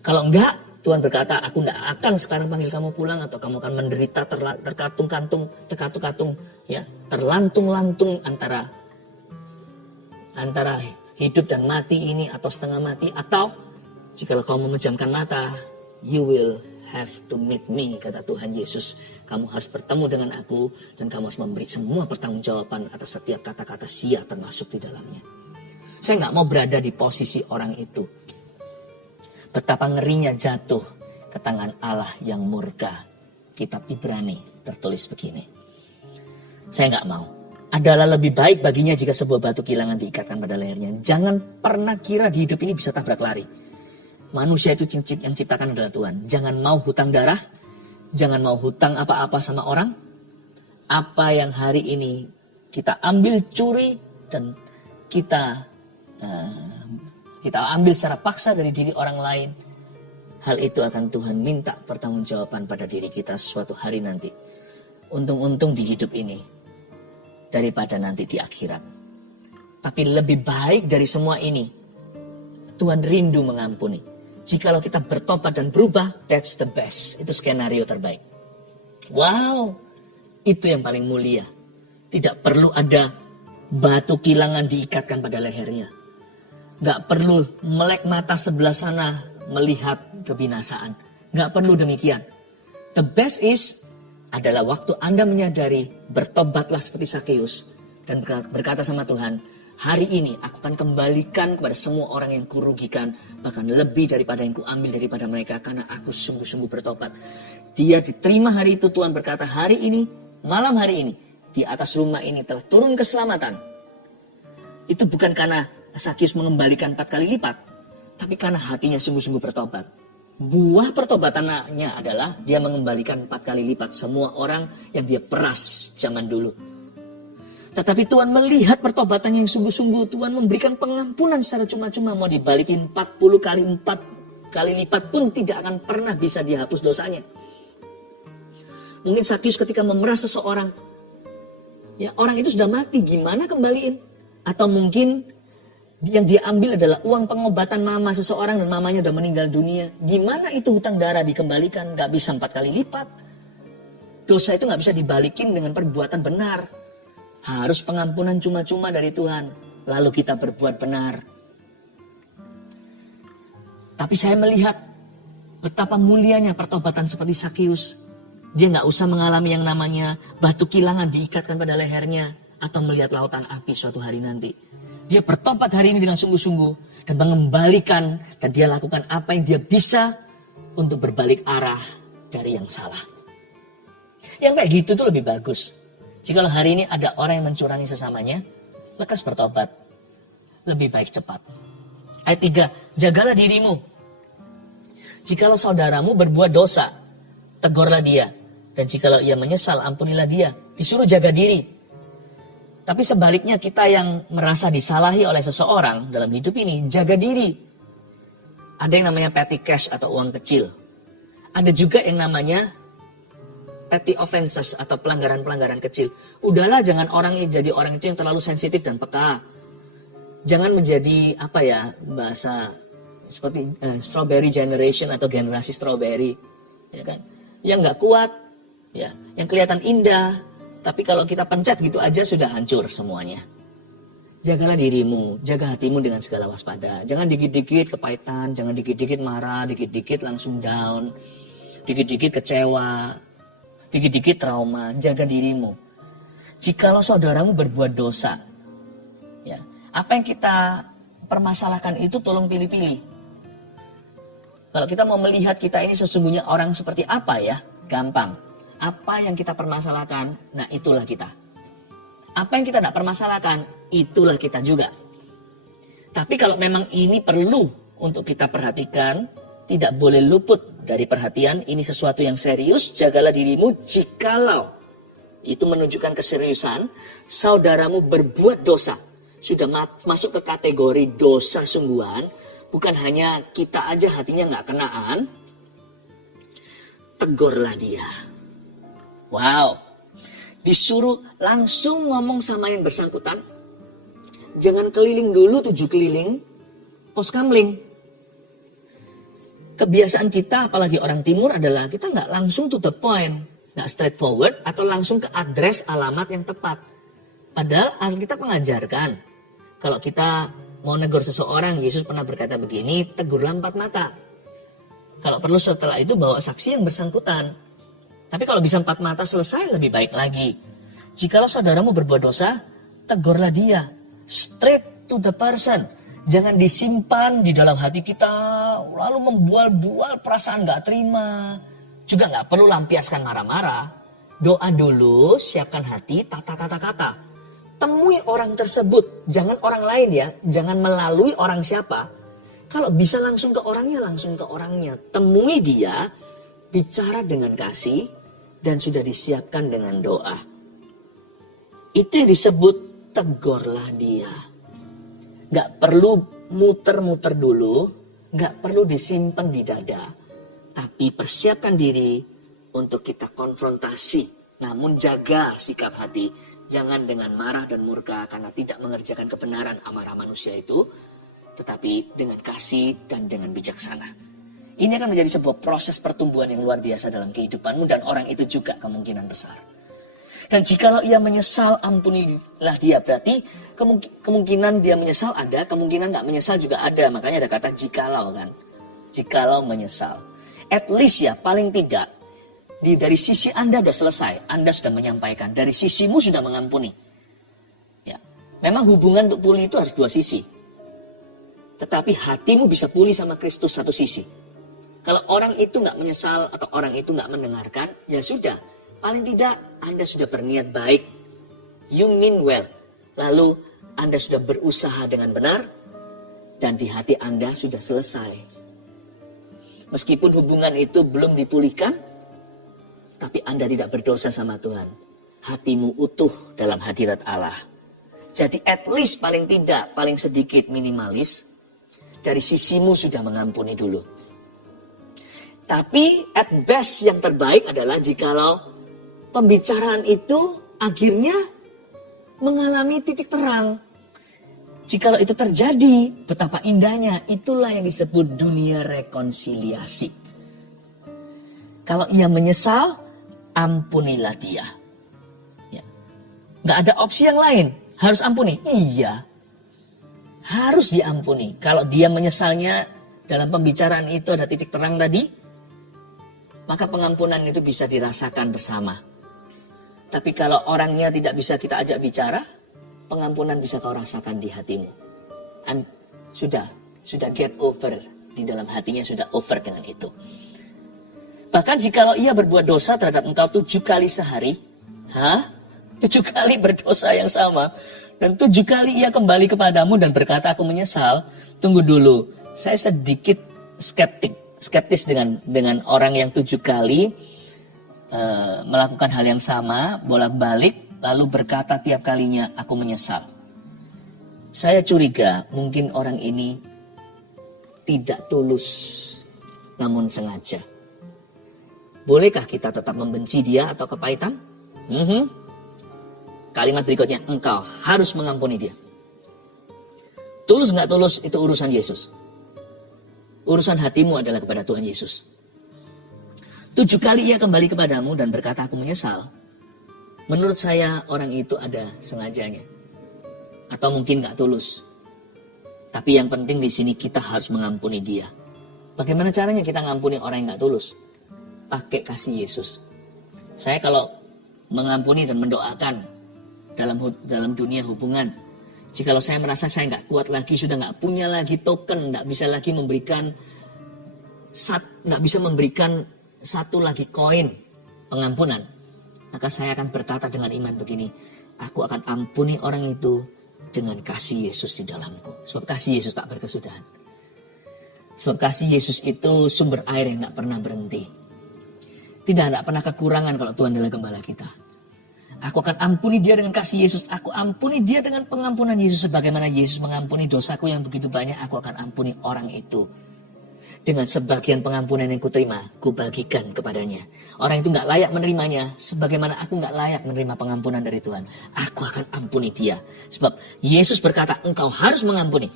Kalau enggak, Tuhan berkata, aku tidak akan sekarang panggil kamu pulang atau kamu akan menderita terkatung-katung, ya, terlantung-lantung antara hidup dan mati ini atau setengah mati, atau jika kamu memejamkan mata, you will have to meet me, kata Tuhan Yesus. Kamu harus bertemu dengan aku dan kamu harus memberi semua pertanggungjawaban atas setiap kata-kata sia termasuk di dalamnya. Saya nggak mau berada di posisi orang itu. Betapa ngerinya jatuh ke tangan Allah yang murka. Kitab Ibrani tertulis begini. Saya nggak mau. Adalah lebih baik baginya jika sebuah batu kilangan diikatkan pada lehernya. Jangan pernah kira di hidup ini bisa tabrak lari. Manusia itu yang ciptakan adalah Tuhan. Jangan mau hutang darah. Jangan mau hutang apa-apa sama orang. Apa yang hari ini kita ambil curi dan kita ambil secara paksa dari diri orang lain. Hal itu akan Tuhan minta pertanggungjawaban pada diri kita suatu hari nanti. Untung-untung di hidup ini daripada nanti di akhirat. Tapi lebih baik dari semua ini, Tuhan rindu mengampuni. Jikalau kita bertobat dan berubah, that's the best. Itu skenario terbaik. Wow, itu yang paling mulia. Tidak perlu ada batu kilangan diikatkan pada lehernya. Gak perlu melek mata sebelah sana melihat kebinasaan. Gak perlu demikian. The best is adalah waktu Anda menyadari, bertobatlah seperti Sakeus dan berkata sama Tuhan, hari ini aku akan kembalikan kepada semua orang yang kurugikan, bahkan lebih daripada yang kuambil daripada mereka, karena aku sungguh-sungguh bertobat. Dia diterima hari itu. Tuhan berkata, hari ini, malam hari ini, di atas rumah ini telah turun keselamatan. Itu bukan karena Sakeus mengembalikan 4 kali lipat, tapi karena hatinya sungguh-sungguh bertobat. Buah pertobatannya adalah dia mengembalikan 4 kali lipat semua orang yang dia peras zaman dulu. Tetapi Tuhan melihat pertobatannya yang sungguh-sungguh. Tuhan memberikan pengampunan secara cuma-cuma. Mau dibalikin 40 kali 4 kali lipat pun tidak akan pernah bisa dihapus dosanya. Mungkin Sakeus ketika memeras seseorang, ya orang itu sudah mati, gimana kembaliin? Atau mungkin yang dia ambil adalah uang pengobatan mama seseorang dan mamanya udah meninggal dunia. Gimana itu hutang darah dikembalikan? Gak bisa 4 kali lipat. Dosa itu gak bisa dibalikin dengan perbuatan benar. Harus pengampunan cuma-cuma dari Tuhan. Lalu kita berbuat benar. Tapi saya melihat betapa mulianya pertobatan seperti Sakeus. Dia gak usah mengalami yang namanya batu kilangan diikatkan pada lehernya. Atau melihat lautan api suatu hari nanti. Dia bertobat hari ini dengan sungguh-sungguh dan mengembalikan, dan dia lakukan apa yang dia bisa untuk berbalik arah dari yang salah. Yang kayak gitu tuh lebih bagus. Jikalau hari ini ada orang yang mencurangi sesamanya, lekas bertobat. Lebih baik cepat. Ayat 3, jagalah dirimu. Jikalau saudaramu berbuat dosa, tegurlah dia. Dan jikalau ia menyesal, ampunilah dia. Disuruh jaga diri. Tapi sebaliknya kita yang merasa disalahi oleh seseorang dalam hidup ini, jaga diri. Ada yang namanya petty cash atau uang kecil. Ada juga yang namanya petty offenses atau pelanggaran-pelanggaran kecil. Udahlah, jangan jadi orang itu yang terlalu sensitif dan peka. Jangan menjadi bahasa seperti strawberry generation atau generasi strawberry, ya kan? Yang nggak kuat, ya, yang kelihatan indah, tapi kalau kita pencet gitu aja sudah hancur semuanya. Jagalah dirimu, jaga hatimu dengan segala waspada. Jangan dikit-dikit kepahitan, jangan dikit-dikit marah, dikit-dikit langsung down, dikit-dikit kecewa, dikit-dikit trauma. Jaga dirimu. Jikalau saudaramu berbuat dosa, ya, apa yang kita permasalahkan itu tolong pilih-pilih. Kalau kita mau melihat kita ini sesungguhnya orang seperti apa ya, gampang. Apa yang kita permasalahkan, nah itulah kita. Apa yang kita tidak permasalahkan, itulah kita juga. Tapi kalau memang ini perlu untuk kita perhatikan, tidak boleh luput dari perhatian, ini sesuatu yang serius, jagalah dirimu jikalau itu menunjukkan keseriusan, saudaramu berbuat dosa. Sudah masuk ke kategori dosa sungguhan, bukan hanya kita aja hatinya nggak kenaan, tegurlah dia. Wow. Disuruh langsung ngomong sama yang bersangkutan. Jangan keliling dulu 7 keliling, pos kamling. Kebiasaan kita, apalagi orang timur adalah kita nggak langsung to the point. Nggak straightforward atau langsung ke address alamat yang tepat. Padahal Alkitab mengajarkan. Kalau kita mau negur seseorang, Yesus pernah berkata begini, tegurlah 4 mata. Kalau perlu setelah itu bawa saksi yang bersangkutan. Tapi kalau bisa 4 mata selesai, lebih baik lagi. Jikalau saudaramu berbuat dosa, tegurlah dia. Straight to the person. Jangan disimpan di dalam hati kita, lalu membual-bual perasaan gak terima. Juga gak perlu lampiaskan marah-marah. Doa dulu, siapkan hati, tata kata-kata. Temui orang tersebut, jangan orang lain ya. Jangan melalui orang siapa. Kalau bisa langsung ke orangnya, langsung ke orangnya. Temui dia, bicara dengan kasih, dan sudah disiapkan dengan doa. Itu yang disebut tegurlah dia. Gak perlu muter-muter dulu, gak perlu disimpan di dada. Tapi persiapkan diri untuk kita konfrontasi. Namun jaga sikap hati. Jangan dengan marah dan murka karena tidak mengerjakan kebenaran amarah manusia itu. Tetapi dengan kasih dan dengan bijaksana. Ini akan menjadi sebuah proses pertumbuhan yang luar biasa dalam kehidupanmu. Dan orang itu juga kemungkinan besar. Dan jikalau ia menyesal, ampunilah dia. Berarti kemungkinan dia menyesal ada, kemungkinan gak menyesal juga ada. Makanya ada kata jikalau kan. Jikalau menyesal. At least ya, paling tidak. Dari sisi Anda sudah selesai. Anda sudah menyampaikan. Dari sisimu sudah mengampuni. Ya, memang hubungan untuk pulih itu harus 2 sisi. Tetapi hatimu bisa pulih sama Kristus 1 sisi. Kalau orang itu nggak menyesal atau orang itu nggak mendengarkan, ya sudah. Paling tidak Anda sudah berniat baik. You mean well. Lalu Anda sudah berusaha dengan benar. Dan di hati Anda sudah selesai. Meskipun hubungan itu belum dipulihkan. Tapi Anda tidak berdosa sama Tuhan. Hatimu utuh dalam hadirat Allah. Jadi at least paling tidak, paling sedikit minimalis. Dari sisimu sudah mengampuni dulu. Tapi at best yang terbaik adalah jikalau pembicaraan itu akhirnya mengalami titik terang. Jikalau itu terjadi, betapa indahnya, itulah yang disebut dunia rekonsiliasi. Kalau ia menyesal, ampunilah dia. Ya. Gak ada opsi yang lain, harus ampuni. Iya, harus diampuni. Kalau dia menyesalnya dalam pembicaraan itu ada titik terang tadi, maka pengampunan itu bisa dirasakan bersama. Tapi kalau orangnya tidak bisa kita ajak bicara, pengampunan bisa kau rasakan di hatimu. Sudah get over. Di dalam hatinya sudah over dengan itu. Bahkan jikalau ia berbuat dosa terhadap engkau 7 kali sehari, 7 kali berdosa yang sama, dan 7 kali ia kembali kepadamu dan berkata aku menyesal, tunggu dulu, saya sedikit skeptis dengan orang yang 7 kali melakukan hal yang sama, bolak-balik, lalu berkata tiap kalinya aku menyesal. Saya curiga mungkin orang ini tidak tulus, namun sengaja. Bolehkah kita tetap membenci dia atau kepahitan? Kalimat berikutnya, engkau harus mengampuni dia. Tulus nggak tulus itu urusan Yesus. Urusan hatimu adalah kepada Tuhan Yesus. 7 kali ia kembali kepadamu dan berkata aku menyesal. Menurut saya orang itu ada sengajanya. Atau mungkin gak tulus. Tapi yang penting di sini kita harus mengampuni dia. Bagaimana caranya kita mengampuni orang yang gak tulus? Pakai kasih Yesus. Saya kalau mengampuni dan mendoakan dalam dunia hubungan, jikalau saya merasa saya gak kuat lagi, sudah gak punya lagi token, gak bisa lagi memberikan satu lagi koin pengampunan, maka saya akan berkata dengan iman begini, aku akan ampuni orang itu dengan kasih Yesus di dalamku. Sebab kasih Yesus tak berkesudahan. Sebab kasih Yesus itu sumber air yang tak pernah berhenti. Tidak pernah kekurangan kalau Tuhan adalah gembala kita. Aku akan ampuni dia dengan kasih Yesus. Aku ampuni dia dengan pengampunan Yesus. Sebagaimana Yesus mengampuni dosaku yang begitu banyak, aku akan ampuni orang itu. Dengan sebagian pengampunan yang kuterima, kubagikan kepadanya. Orang itu gak layak menerimanya, sebagaimana aku gak layak menerima pengampunan dari Tuhan. Aku akan ampuni dia. Sebab Yesus berkata, engkau harus mengampuni.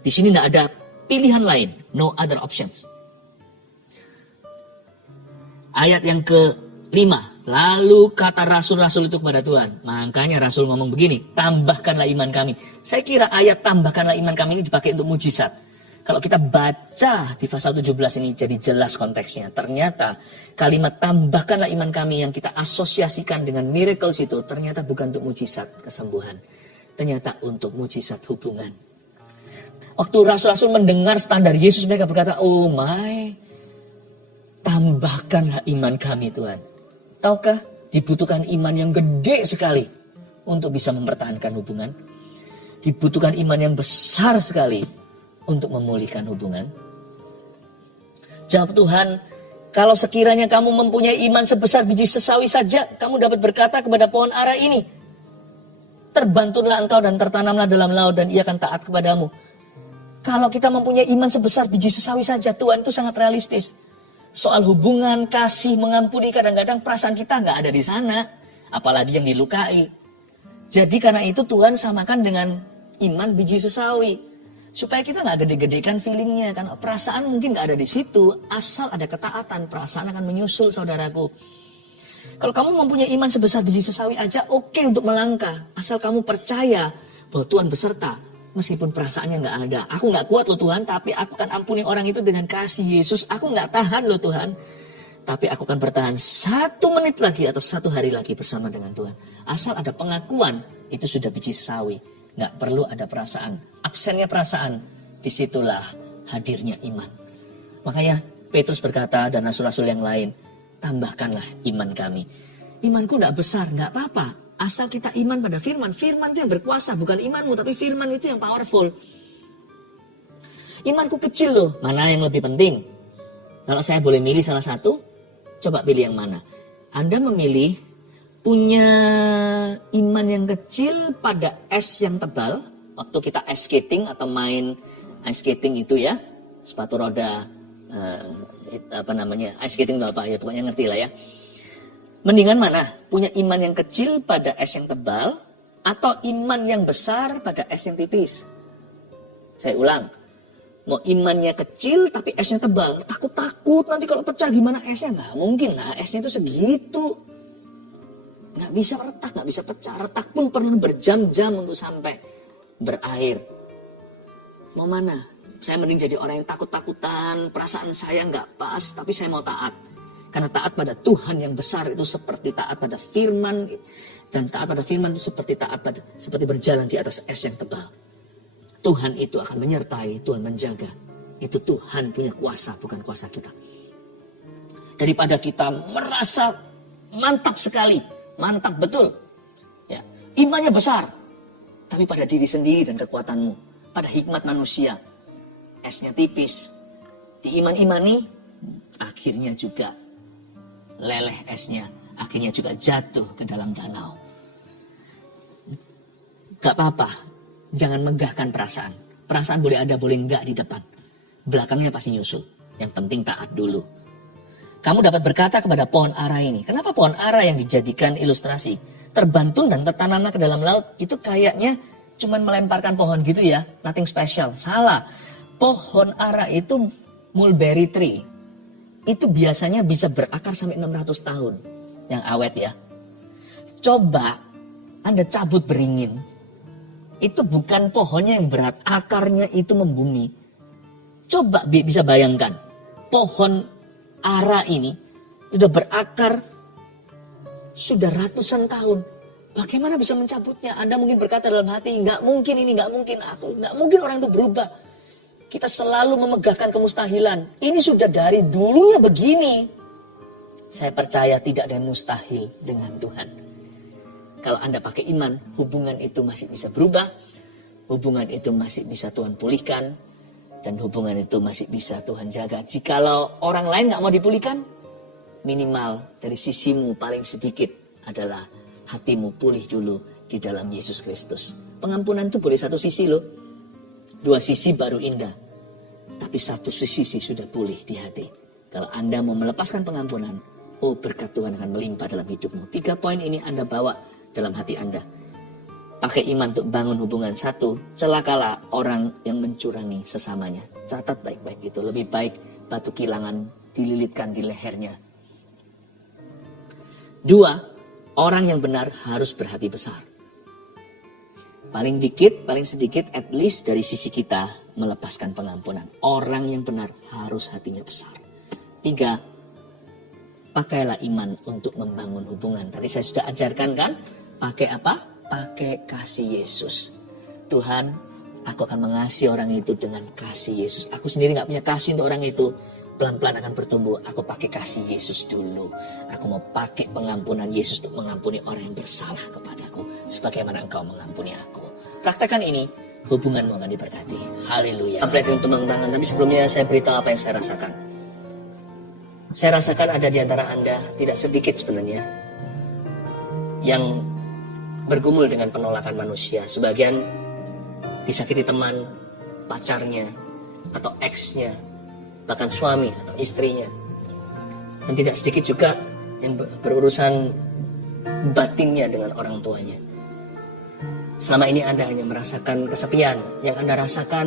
Di sini gak ada pilihan lain. No other options. Ayat yang ke-5. Lalu kata rasul-rasul itu kepada Tuhan. Makanya rasul ngomong begini, tambahkanlah iman kami. Saya kira ayat tambahkanlah iman kami ini dipakai untuk mujizat. Kalau kita baca di pasal 17 ini jadi jelas konteksnya. Ternyata kalimat tambahkanlah iman kami yang kita asosiasikan dengan miracles itu ternyata bukan untuk mujizat kesembuhan. Ternyata untuk mujizat hubungan. Waktu rasul-rasul mendengar standar Yesus, mereka berkata, oh my, tambahkanlah iman kami Tuhan. Tahukah dibutuhkan iman yang gede sekali untuk bisa mempertahankan hubungan. Dibutuhkan iman yang besar sekali untuk memulihkan hubungan. Jawab Tuhan, kalau sekiranya kamu mempunyai iman sebesar biji sesawi saja, kamu dapat berkata kepada pohon ara ini, terbantunlah engkau dan tertanamlah dalam laut dan ia akan taat kepadamu. Kalau kita mempunyai iman sebesar biji sesawi saja, Tuhan itu sangat realistis. Soal hubungan, kasih, mengampuni, kadang-kadang perasaan kita nggak ada di sana. Apalagi yang dilukai. Jadi karena itu Tuhan samakan dengan iman biji sesawi. Supaya kita nggak gede-gedekan feelingnya. Karena perasaan mungkin nggak ada di situ. Asal ada ketaatan, perasaan akan menyusul saudaraku. Kalau kamu mempunyai iman sebesar biji sesawi aja, oke untuk melangkah. Asal kamu percaya bahwa Tuhan beserta. Meskipun perasaannya nggak ada. Aku nggak kuat loh Tuhan, tapi aku akan ampuni orang itu dengan kasih Yesus. Aku nggak tahan loh Tuhan. Tapi aku akan bertahan 1 menit lagi atau 1 hari lagi bersama dengan Tuhan. Asal ada pengakuan, itu sudah biji sesawi. Nggak perlu ada perasaan. Absennya perasaan, disitulah hadirnya iman. Makanya Petrus berkata dan rasul-rasul yang lain, tambahkanlah iman kami. Imanku nggak besar, nggak apa-apa. Asal kita iman pada firman. Firman itu yang berkuasa, bukan imanmu, tapi firman itu yang powerful. Imanku kecil loh, mana yang lebih penting? Kalau saya boleh milih salah satu, coba pilih yang mana? Anda memilih punya iman yang kecil pada es yang tebal. Waktu kita ice skating atau main ice skating itu ya, sepatu roda, ice skating itu apa ya, pokoknya ngerti lah ya. Mendingan mana? Punya iman yang kecil pada es yang tebal atau iman yang besar pada es yang tipis? Saya ulang. Mau imannya kecil tapi esnya tebal. Takut nanti kalau pecah gimana esnya? Nggak mungkin lah, esnya itu segitu. Nggak bisa retak, nggak bisa pecah. Retak pun perlu berjam-jam untuk sampai berair. Mau mana? Saya mending jadi orang yang takut-takutan. Perasaan saya nggak pas, tapi saya mau taat. Karena taat pada Tuhan yang besar itu seperti taat pada firman. Dan taat pada firman itu seperti seperti berjalan di atas es yang tebal. Tuhan itu akan menyertai, Tuhan menjaga. Itu Tuhan punya kuasa, bukan kuasa kita. daripada kita merasa mantap sekali, mantap betul. Ya, imannya besar, tapi pada diri sendiri dan kekuatanmu, pada hikmat manusia, esnya tipis. Diiman-imani, akhirnya juga leleh esnya, akhirnya juga jatuh ke dalam danau. Gak apa-apa, jangan megahkan perasaan. Perasaan boleh ada, boleh enggak di depan. Belakangnya pasti nyusul. Yang penting taat dulu. Kamu dapat berkata kepada pohon ara ini, kenapa pohon ara yang dijadikan ilustrasi terbantul dan tertanamlah ke dalam laut, itu kayaknya cuman melemparkan pohon gitu ya, nothing special. Salah. Pohon ara itu mulberry tree. Itu biasanya bisa berakar sampai 600 tahun. Yang awet ya. Coba Anda cabut beringin. Itu bukan pohonnya yang berat, akarnya itu membumi. Coba bisa bayangkan, pohon ara ini sudah berakar sudah ratusan tahun. Bagaimana bisa mencabutnya? Anda mungkin berkata dalam hati, nggak mungkin ini, nggak mungkin aku, nggak mungkin orang itu berubah. Kita selalu memegahkan kemustahilan. Ini sudah dari dulunya begini. Saya percaya tidak ada yang mustahil dengan Tuhan. Kalau Anda pakai iman, hubungan itu masih bisa berubah. Hubungan itu masih bisa Tuhan pulihkan. Dan hubungan itu masih bisa Tuhan jaga. Jikalau orang lain gak mau dipulihkan, minimal dari sisimu paling sedikit adalah hatimu pulih dulu di dalam Yesus Kristus. Pengampunan itu boleh satu sisi loh. Dua sisi baru indah. Tapi satu sisi sudah pulih di hati. Kalau Anda mau melepaskan pengampunan, oh berkat Tuhan akan melimpah dalam hidupmu. 3 poin ini Anda bawa dalam hati Anda. Pakai iman untuk bangun hubungan. 1, celakalah orang yang mencurangi sesamanya. Catat baik-baik itu. Lebih baik batu kilangan dililitkan di lehernya. 2, orang yang benar harus berhati besar. Paling dikit, paling sedikit, at least dari sisi kita melepaskan pengampunan. Orang yang benar harus hatinya besar. 3, pakailah iman untuk membangun hubungan. Tadi saya sudah ajarkan kan? Pakai apa? Pakai kasih Yesus. Tuhan, aku akan mengasihi orang itu dengan kasih Yesus. Aku sendiri gak punya kasih untuk orang itu. Pelan-pelan akan bertumbuh. Aku pakai kasih Yesus dulu. Aku mau pakai pengampunan Yesus untuk mengampuni orang yang bersalah kepadaku. Sebagaimana engkau mengampuni aku. Praktekkan ini, hubunganmu akan diberkati. Haleluya. Tablet untuk tangan, tapi sebelumnya saya beritahu apa yang saya rasakan. Saya rasakan ada di antara Anda, tidak sedikit sebenarnya, yang bergumul dengan penolakan manusia. Sebagian disakiti teman, pacarnya, atau ex-nya, bahkan suami atau istrinya. Dan tidak sedikit juga yang berurusan batinnya dengan orang tuanya. Selama ini Anda hanya merasakan kesepian. Yang Anda rasakan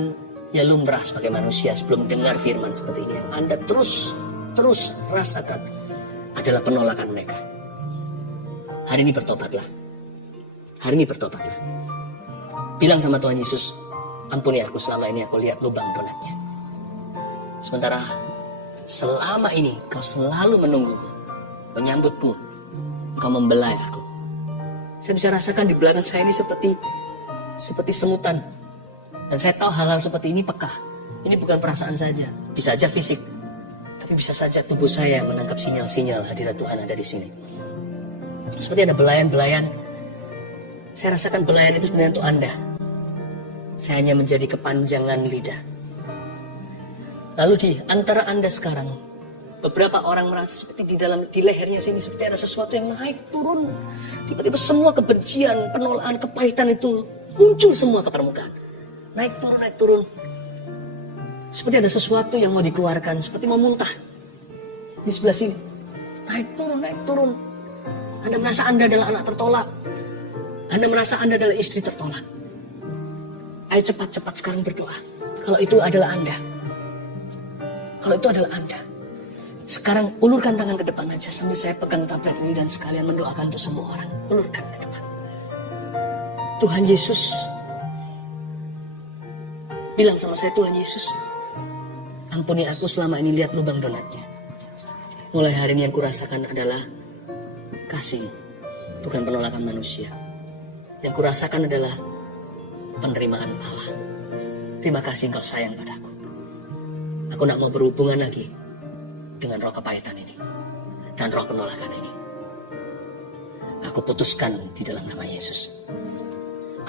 ya lumrah sebagai manusia sebelum dengar firman seperti ini. Yang Anda terus rasakan adalah penolakan mereka. Hari ini bertobatlah. Hari ini bertobatlah. Bilang sama Tuhan Yesus, ampuni aku, selama ini aku lihat lubang donatnya. Sementara selama ini kau selalu menungguku, menyambutku, kau membelai aku. Saya bisa rasakan di belakang saya ini seperti semutan. Dan saya tahu hal-hal seperti ini peka. Ini bukan perasaan saja, bisa saja fisik. Tapi bisa saja tubuh saya menangkap sinyal-sinyal hadirat Tuhan ada di sini. Seperti ada belayan-belayan. Saya rasakan belayan itu sebenarnya untuk Anda. Saya hanya menjadi kepanjangan lidah. Lalu di antara Anda sekarang, beberapa orang merasa seperti di lehernya sini seperti ada sesuatu yang naik turun. Tiba-tiba semua kebencian, penolakan, kepahitan itu muncul semua ke permukaan. Naik turun. Seperti ada sesuatu yang mau dikeluarkan, seperti mau muntah. Di sebelah sini, naik turun. Anda merasa Anda adalah anak tertolak. Anda merasa Anda adalah istri tertolak. Ayo cepat-cepat sekarang berdoa. Kalau itu adalah Anda. Sekarang ulurkan tangan ke depan aja sambil saya pegang tablet ini dan sekalian mendoakan untuk semua orang. Ulurkan ke depan. Tuhan Yesus, bilang sama saya, Tuhan Yesus, ampuni aku selama ini lihat lubang donatnya. Mulai hari ini yang kurasakan adalah kasih, bukan penolakan manusia. Yang kurasakan adalah penerimaan Allah. Terima kasih engkau sayang padaku. Aku nak mau berhubungan lagi dengan roh kepahitan ini. dan roh penolakan ini. Aku putuskan di dalam nama Yesus.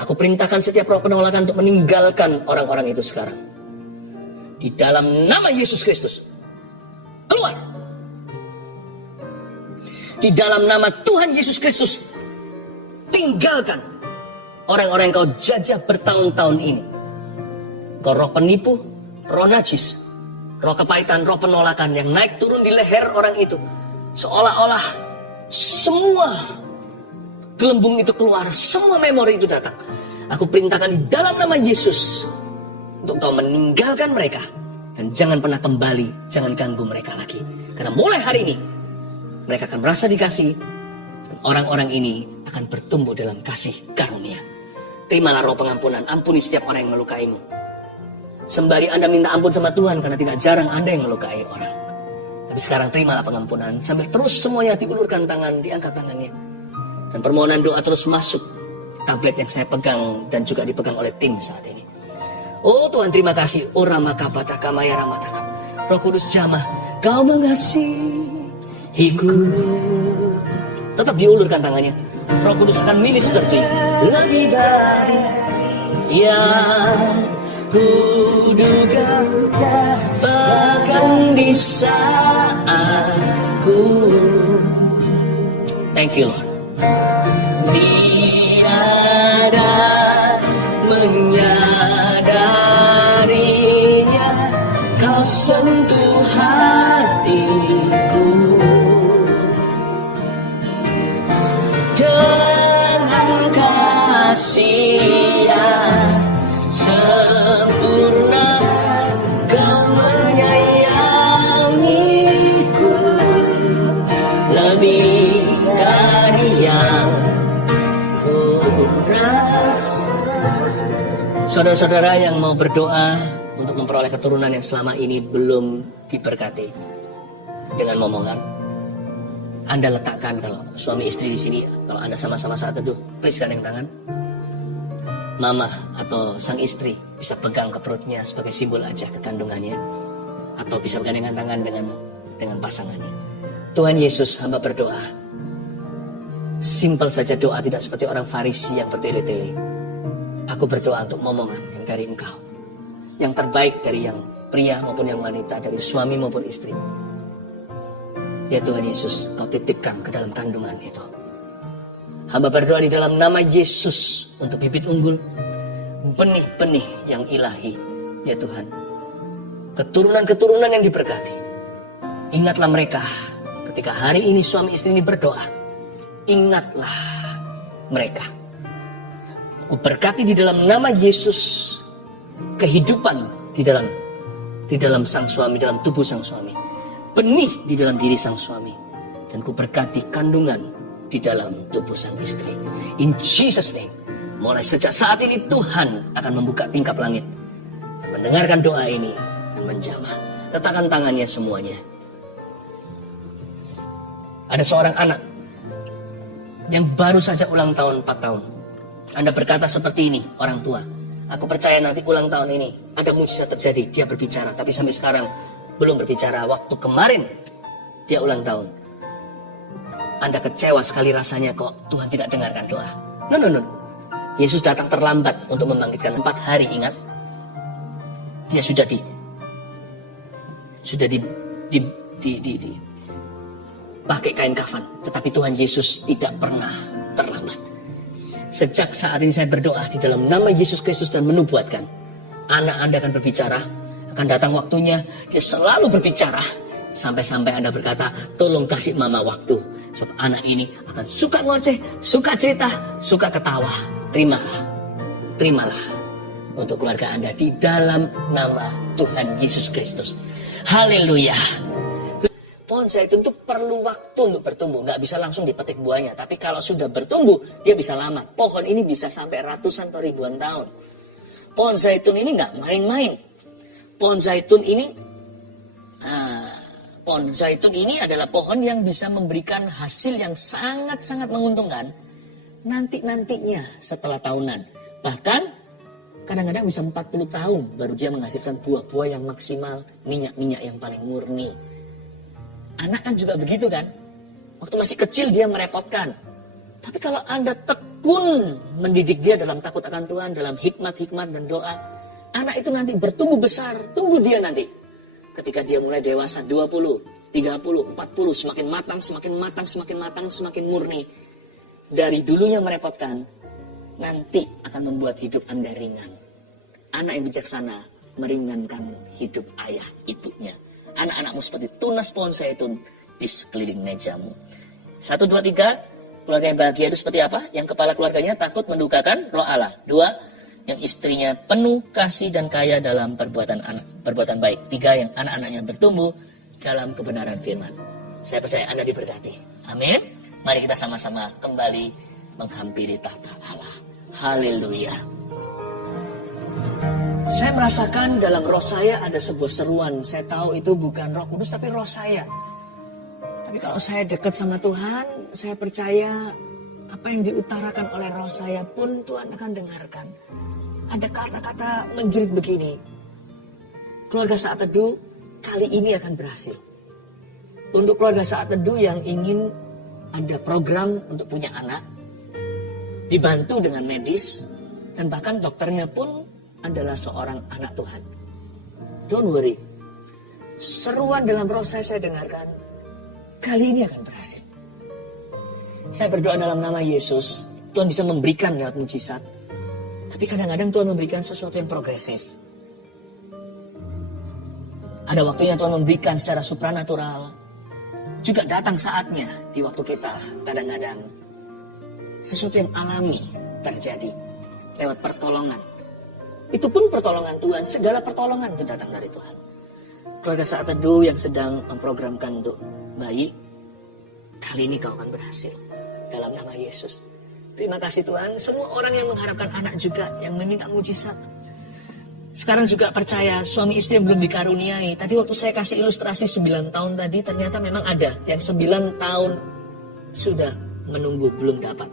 Aku perintahkan setiap roh penolakan untuk meninggalkan orang-orang itu sekarang. Di dalam nama Yesus Kristus. Keluar. Di dalam nama Tuhan Yesus Kristus. Tinggalkan orang-orang yang kau jajah bertahun-tahun ini. Kau roh penipu, roh najis, roh kepahitan, roh penolakan yang naik turun di leher orang itu. Seolah-olah semua gelembung itu keluar, semua memori itu datang. Aku perintahkan di dalam nama Yesus untuk kau meninggalkan mereka. Dan jangan pernah kembali, jangan ganggu mereka lagi. Karena mulai hari ini, mereka akan merasa dikasih. Dan orang-orang ini akan bertumbuh dalam kasih karunia. Terimalah roh pengampunan, ampuni setiap orang yang melukaimu. Sembari Anda minta ampun sama Tuhan, karena tidak jarang Anda yang melukai orang. Tapi sekarang terimalah pengampunan, sambil terus semuanya diulurkan tangan, diangkat tangannya. Dan permohonan doa terus masuk tablet yang saya pegang dan juga dipegang oleh tim saat ini. Oh Tuhan, terima kasih. Oh Ramakapataka Maya Ramataka. Roh Kudus jamah, kau mengasihiku. Tetap diulurkan tangannya. Roh Kudus akan minister to you. Lebih dari yang kuduga, bahkan di saat ku. Thank you Lord. Tiada menyadarinya, kau sentuh hatiku dengan kasih yang sempurna. Kau menyayangiku lebih dari yang saudara-saudara yang mau berdoa untuk memperoleh keturunan yang selama ini belum diberkati dengan momongan, Anda letakkan, kalau suami istri di sini, kalau Anda sama-sama saat teduh, please gandeng tangan. Mama atau sang istri bisa pegang ke perutnya sebagai simbol aja kekandungannya, atau bisa bergandengan tangan dengan pasangannya. Tuhan Yesus, hamba berdoa. Simpel saja doa, tidak seperti orang Farisi yang bertele-tele. Aku berdoa untuk momongan yang dari Engkau, yang terbaik dari yang pria maupun yang wanita, dari suami maupun istri. Ya Tuhan Yesus, Kau titipkan ke dalam kandungan itu. Hamba berdoa di dalam nama Yesus untuk bibit unggul, benih-benih yang ilahi. Ya Tuhan, keturunan-keturunan yang diberkati. Ingatlah mereka ketika hari ini suami istri ini berdoa. Ingatlah mereka. Aku berkati di dalam nama Yesus kehidupan di dalam sang suami, dalam tubuh sang suami, benih di dalam diri sang suami, dan ku berkati kandungan di dalam tubuh sang istri. In Jesus name, mulai sejak saat ini Tuhan akan membuka tingkap langit, mendengarkan doa ini dan menjamah. Letakkan tangannya semuanya. Ada seorang anak yang baru saja ulang tahun 4 tahun. Anda berkata seperti ini, orang tua. Aku percaya nanti ulang tahun ini ada mujizat terjadi. Dia berbicara, tapi sampai sekarang belum berbicara. Waktu kemarin dia ulang tahun. Anda kecewa sekali rasanya kok Tuhan tidak dengarkan doa. No. Yesus datang terlambat untuk membangkitkan 4 hari, ingat. Dia sudah pakai kain kafan, tetapi Tuhan Yesus tidak pernah terlambat. Sejak saat ini saya berdoa di dalam nama Yesus Kristus dan menubuatkan, anak Anda akan berbicara, akan datang waktunya, dia selalu berbicara, sampai-sampai Anda berkata, tolong kasih mama waktu, sebab anak ini akan suka ngoceh, suka cerita, suka ketawa. Terimalah untuk keluarga Anda di dalam nama Tuhan Yesus Kristus. Haleluya. Pohon zaitun itu perlu waktu untuk bertumbuh. Nggak bisa langsung dipetik buahnya. Tapi kalau sudah bertumbuh, dia bisa lama. Pohon ini bisa sampai ratusan atau ribuan tahun. Pohon zaitun ini nggak main-main. Pohon zaitun ini adalah pohon yang bisa memberikan hasil yang sangat-sangat menguntungkan nantinya setelah tahunan. Bahkan kadang-kadang bisa 40 tahun baru dia menghasilkan buah-buah yang maksimal, minyak-minyak yang paling murni. Anak kan juga begitu kan? Waktu masih kecil dia merepotkan. Tapi kalau Anda tekun mendidik dia dalam takut akan Tuhan, dalam hikmat-hikmat dan doa, anak itu nanti bertumbuh besar. Tunggu dia nanti. Ketika dia mulai dewasa 20, 30, 40, semakin matang, semakin matang, semakin matang, semakin murni. Dari dulunya merepotkan, nanti akan membuat hidup Anda ringan. Anak yang bijaksana meringankan hidup ayah ibunya. Anak-anakmu seperti tunas pohon zaitun di sekeliling mejamu. 1, 2, 3, keluarga yang bahagia itu seperti apa? Yang kepala keluarganya takut mendukakan roh Allah. 2, yang istrinya penuh kasih dan kaya dalam perbuatan baik. 3, yang anak-anaknya bertumbuh dalam kebenaran firman. Saya percaya Anda diberkati. Amin. Mari kita sama-sama kembali menghampiri tahta Allah. Haleluya. Saya merasakan dalam roh saya ada sebuah seruan. Saya tahu itu bukan Roh Kudus tapi roh saya. Tapi kalau saya dekat sama Tuhan, saya percaya apa yang diutarakan oleh roh saya pun Tuhan akan dengarkan. Ada kata-kata menjerit begini. Keluarga Saat Teduh kali ini akan berhasil. Untuk keluarga Saat Teduh yang ingin ada program untuk punya anak, dibantu dengan medis, dan bahkan dokternya pun adalah seorang anak Tuhan. Don't worry. Seruan dalam roh saya dengarkan. Kali ini akan berhasil. Saya berdoa dalam nama Yesus. Tuhan bisa memberikan lewat mujizat. Tapi kadang-kadang Tuhan memberikan sesuatu yang progresif. Ada waktunya Tuhan memberikan secara supranatural. Juga datang saatnya di waktu kita kadang-kadang sesuatu yang alami terjadi lewat pertolongan. Itu pun pertolongan Tuhan, segala pertolongan itu datang dari Tuhan. Keluarga Saat Teduh yang sedang memprogramkan untuk bayi, kali ini kau akan berhasil dalam nama Yesus. Terima kasih Tuhan. Semua orang yang mengharapkan anak juga, yang meminta mujizat. Sekarang juga percaya suami istri yang belum dikaruniai. Tadi waktu saya kasih ilustrasi 9 tahun tadi, ternyata memang ada yang 9 tahun sudah menunggu belum dapat.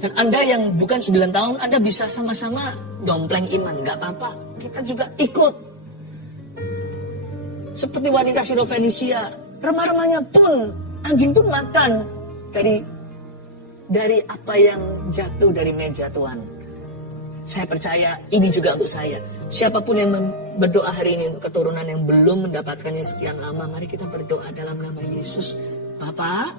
Dan Anda yang bukan 9 tahun, Anda bisa sama-sama dompleng iman. Gak apa-apa, kita juga ikut. Seperti wanita Sirofenisia, remah-remahnya pun, anjing pun makan dari apa yang jatuh dari meja Tuhan. Saya percaya ini juga untuk saya. Siapapun yang berdoa hari ini untuk keturunan yang belum mendapatkannya sekian lama, mari kita berdoa dalam nama Yesus. Bapak,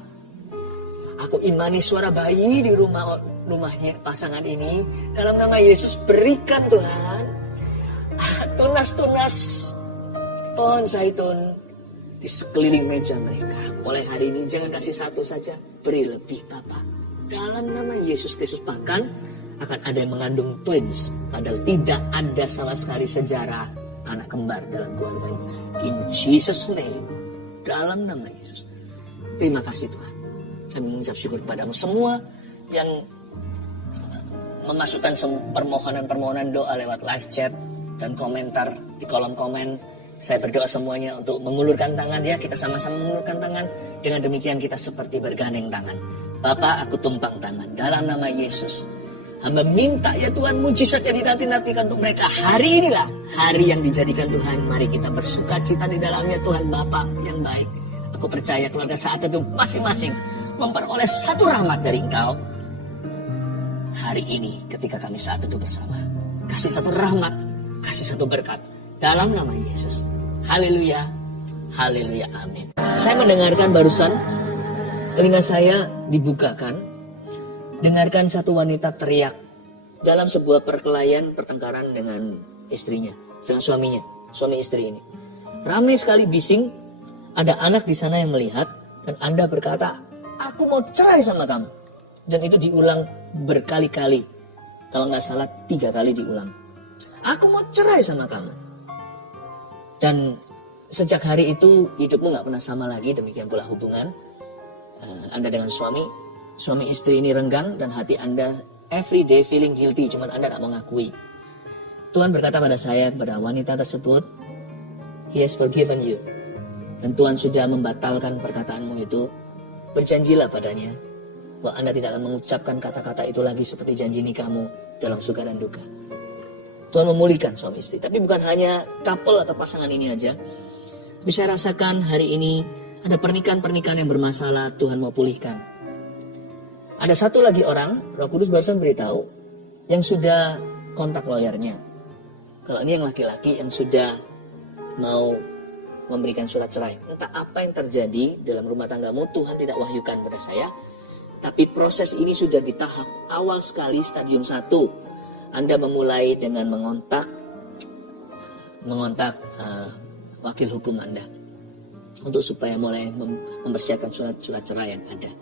aku imani suara bayi di rumahnya pasangan ini. Dalam nama Yesus berikan Tuhan tunas-tunas pohon zaitun di sekeliling meja mereka. Mulai hari ini jangan kasih satu saja, beri lebih Bapak. Dalam nama Yesus Kristus, bahkan akan ada yang mengandung twins. Padahal tidak ada sama sekali sejarah anak kembar dalam keluarganya. In Jesus name, dalam nama Yesus. Terima kasih Tuhan. Kami mengucap syukur kepadamu semua yang memasukkan permohonan-permohonan doa lewat live chat dan komentar di kolom komen. Saya berdoa semuanya untuk mengulurkan tangan ya. Kita sama-sama mengulurkan tangan. Dengan demikian kita seperti bergandeng tangan. Bapak, aku tumpang tangan dalam nama Yesus. Hamba minta ya Tuhan mujizat yang dinanti-nantikan untuk mereka. Hari inilah hari yang dijadikan Tuhan. Mari kita bersuka cita di dalamnya Tuhan Bapa yang baik. Aku percaya keluarga Saat Teduh masing-masing memperoleh satu rahmat dari Engkau. Hari ini ketika kami Saat Teduh bersama. Kasih satu rahmat, kasih satu berkat. Dalam nama Yesus. Haleluya. Haleluya. Amin. Saya mendengarkan barusan. Telinga saya dibukakan. Dengarkan satu wanita teriak. Dalam sebuah perkelahian pertengkaran dengan istrinya. Dengan suaminya. Suami istri ini. Ramai sekali bising. Ada anak di sana yang melihat. Dan Anda berkata, aku mau cerai sama kamu. Dan itu diulang berkali-kali. Kalau nggak salah 3 kali diulang. Aku mau cerai sama kamu. Dan sejak hari itu hidupmu gak pernah sama lagi. Demikian pula hubungan Anda dengan suami. Suami istri ini renggang dan hati Anda every day feeling guilty. Cuman Anda gak mau ngakui. Tuhan berkata pada saya, kepada wanita tersebut, He has forgiven you. Dan Tuhan sudah membatalkan perkataanmu itu. Berjanjilah padanya bahwa Anda tidak akan mengucapkan kata-kata itu lagi seperti janji nikahmu dalam suka dan duka. Tuhan memulihkan suami istri. Tapi bukan hanya couple atau pasangan ini aja. Tapi saya rasakan hari ini Ada pernikahan-pernikahan yang bermasalah, Tuhan mau pulihkan. Ada satu lagi orang, Roh Kudus barusan beritahu, yang sudah kontak lawyernya. Kalau ini yang laki-laki yang sudah mau memberikan surat cerai. Entah apa yang terjadi dalam rumah tanggamu, Tuhan tidak wahyukan pada saya. Tapi proses ini sudah di tahap awal sekali, stadium 1. Anda memulai dengan mengontak wakil hukum Anda untuk supaya mulai mempersiapkan surat-surat cerai yang ada.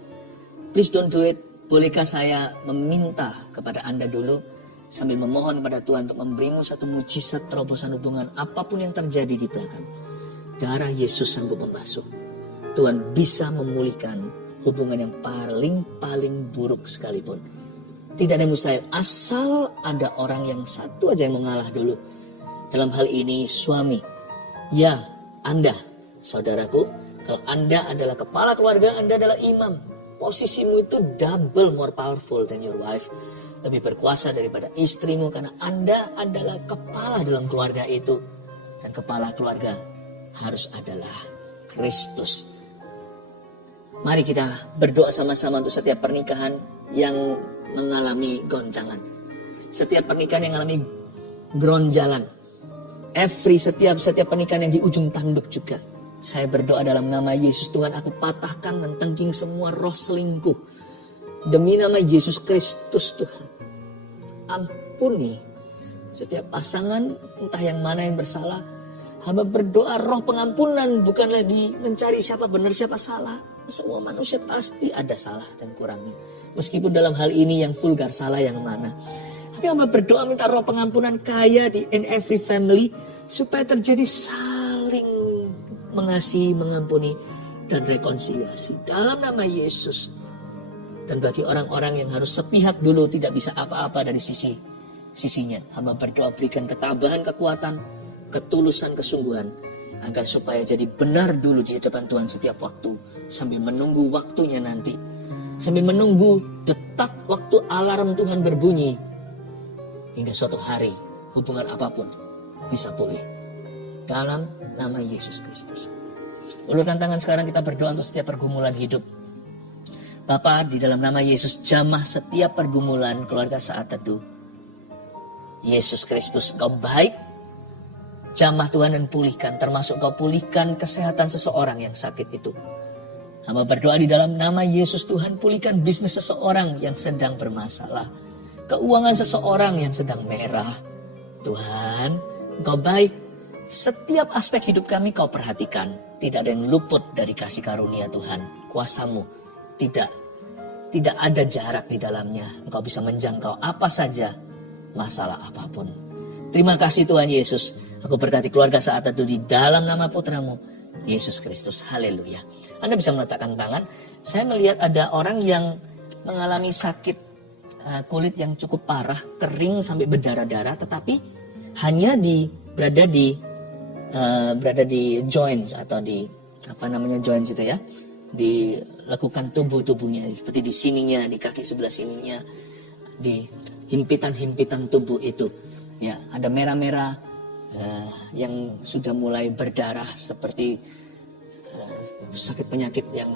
Please don't do it. Bolehkah saya meminta kepada Anda dulu sambil memohon kepada Tuhan untuk memberimu satu mujizat terobosan hubungan apapun yang terjadi di belakang. Darah Yesus sanggup membasuh. Tuhan bisa memulihkan hubungan yang paling buruk sekalipun. Tidak ada yang mustahil. Asal ada orang yang satu aja yang mengalah dulu. Dalam hal ini suami. Ya, Anda, saudaraku, kalau Anda adalah kepala keluarga, Anda adalah imam. Posisimu itu double more powerful than your wife. Lebih berkuasa daripada istrimu karena Anda adalah kepala dalam keluarga itu. Dan kepala keluarga harus adalah Kristus. Mari kita berdoa sama-sama untuk setiap pernikahan yang mengalami goncangan. Setiap pernikahan yang mengalami geronjalan. Setiap pernikahan yang di ujung tanduk juga. Saya berdoa dalam nama Yesus, Tuhan, aku patahkan dan tengking semua roh selingkuh. Demi nama Yesus Kristus, Tuhan. Ampuni setiap pasangan, entah yang mana yang bersalah. Hamba berdoa roh pengampunan, bukan lagi mencari siapa benar siapa salah. Semua manusia pasti ada salah dan kurangnya. Meskipun dalam hal ini yang vulgar salah yang mana. Tapi hamba berdoa minta roh pengampunan kaya in every family. Supaya terjadi saling mengasihi, mengampuni, dan rekonsiliasi. Dalam nama Yesus. Dan bagi orang-orang yang harus sepihak dulu tidak bisa apa-apa dari sisinya. Hamba berdoa berikan ketabahan, kekuatan, ketulusan, kesungguhan. Agar supaya jadi benar dulu di depan Tuhan setiap waktu. Sambil menunggu waktunya nanti. Sambil menunggu detak waktu alarm Tuhan berbunyi. Hingga suatu hari hubungan apapun bisa pulih. Dalam nama Yesus Kristus. Ulurkan tangan sekarang kita berdoa untuk setiap pergumulan hidup. Bapa, di dalam nama Yesus jamah setiap pergumulan keluarga saat teduh. Yesus Kristus, Kau baik. Jamah Tuhan dan pulihkan, termasuk Kau pulihkan kesehatan seseorang yang sakit itu. Hamba berdoa di dalam nama Yesus, Tuhan, pulihkan bisnis seseorang yang sedang bermasalah. Keuangan seseorang yang sedang merah. Tuhan, Engkau baik. Setiap aspek hidup kami Kau perhatikan. Tidak ada yang luput dari kasih karunia Tuhan. Kuasa-Mu tidak ada jarak di dalamnya. Engkau bisa menjangkau apa saja, masalah apapun. Terima kasih Tuhan Yesus. Aku berkati keluarga saat itu di dalam nama Putra-Mu, Yesus Kristus. Haleluya. Anda bisa meletakkan tangan. Saya melihat ada orang yang mengalami sakit kulit yang cukup parah, kering sampai berdarah-darah, tetapi hanya berada di joints atau di joints itu ya, di lekukan tubuhnya, seperti di sininya, di kaki sebelah sininya, di himpitan tubuh itu. Ya, ada merah-merah yang sudah mulai berdarah seperti sakit penyakit yang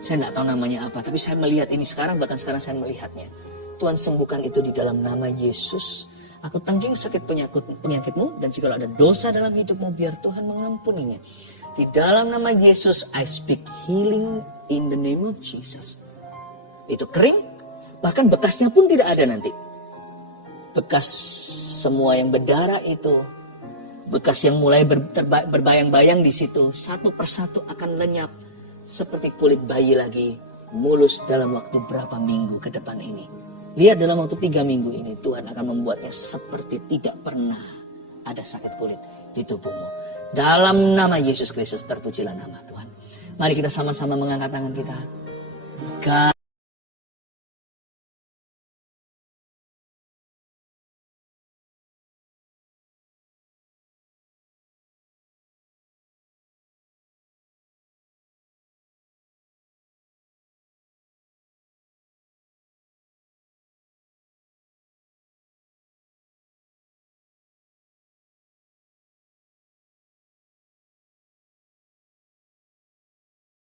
saya tidak tahu namanya apa, tapi saya melihat ini bahkan sekarang saya melihatnya. Tuhan sembuhkan itu di dalam nama Yesus. Aku tanggung sakit penyakitmu, dan jika ada dosa dalam hidupmu, biar Tuhan mengampuninya. Di dalam nama Yesus, I speak healing in the name of Jesus. Itu kering, bahkan bekasnya pun tidak ada nanti. Bekas semua yang berdarah itu, bekas yang mulai berbayang-bayang di situ, satu persatu akan lenyap seperti kulit bayi lagi, mulus dalam waktu berapa minggu ke depan ini. Lihat dalam waktu 3 minggu ini Tuhan akan membuatnya seperti tidak pernah ada sakit kulit di tubuhmu. Dalam nama Yesus Kristus, terpujilah nama Tuhan. Mari kita sama-sama mengangkat tangan kita.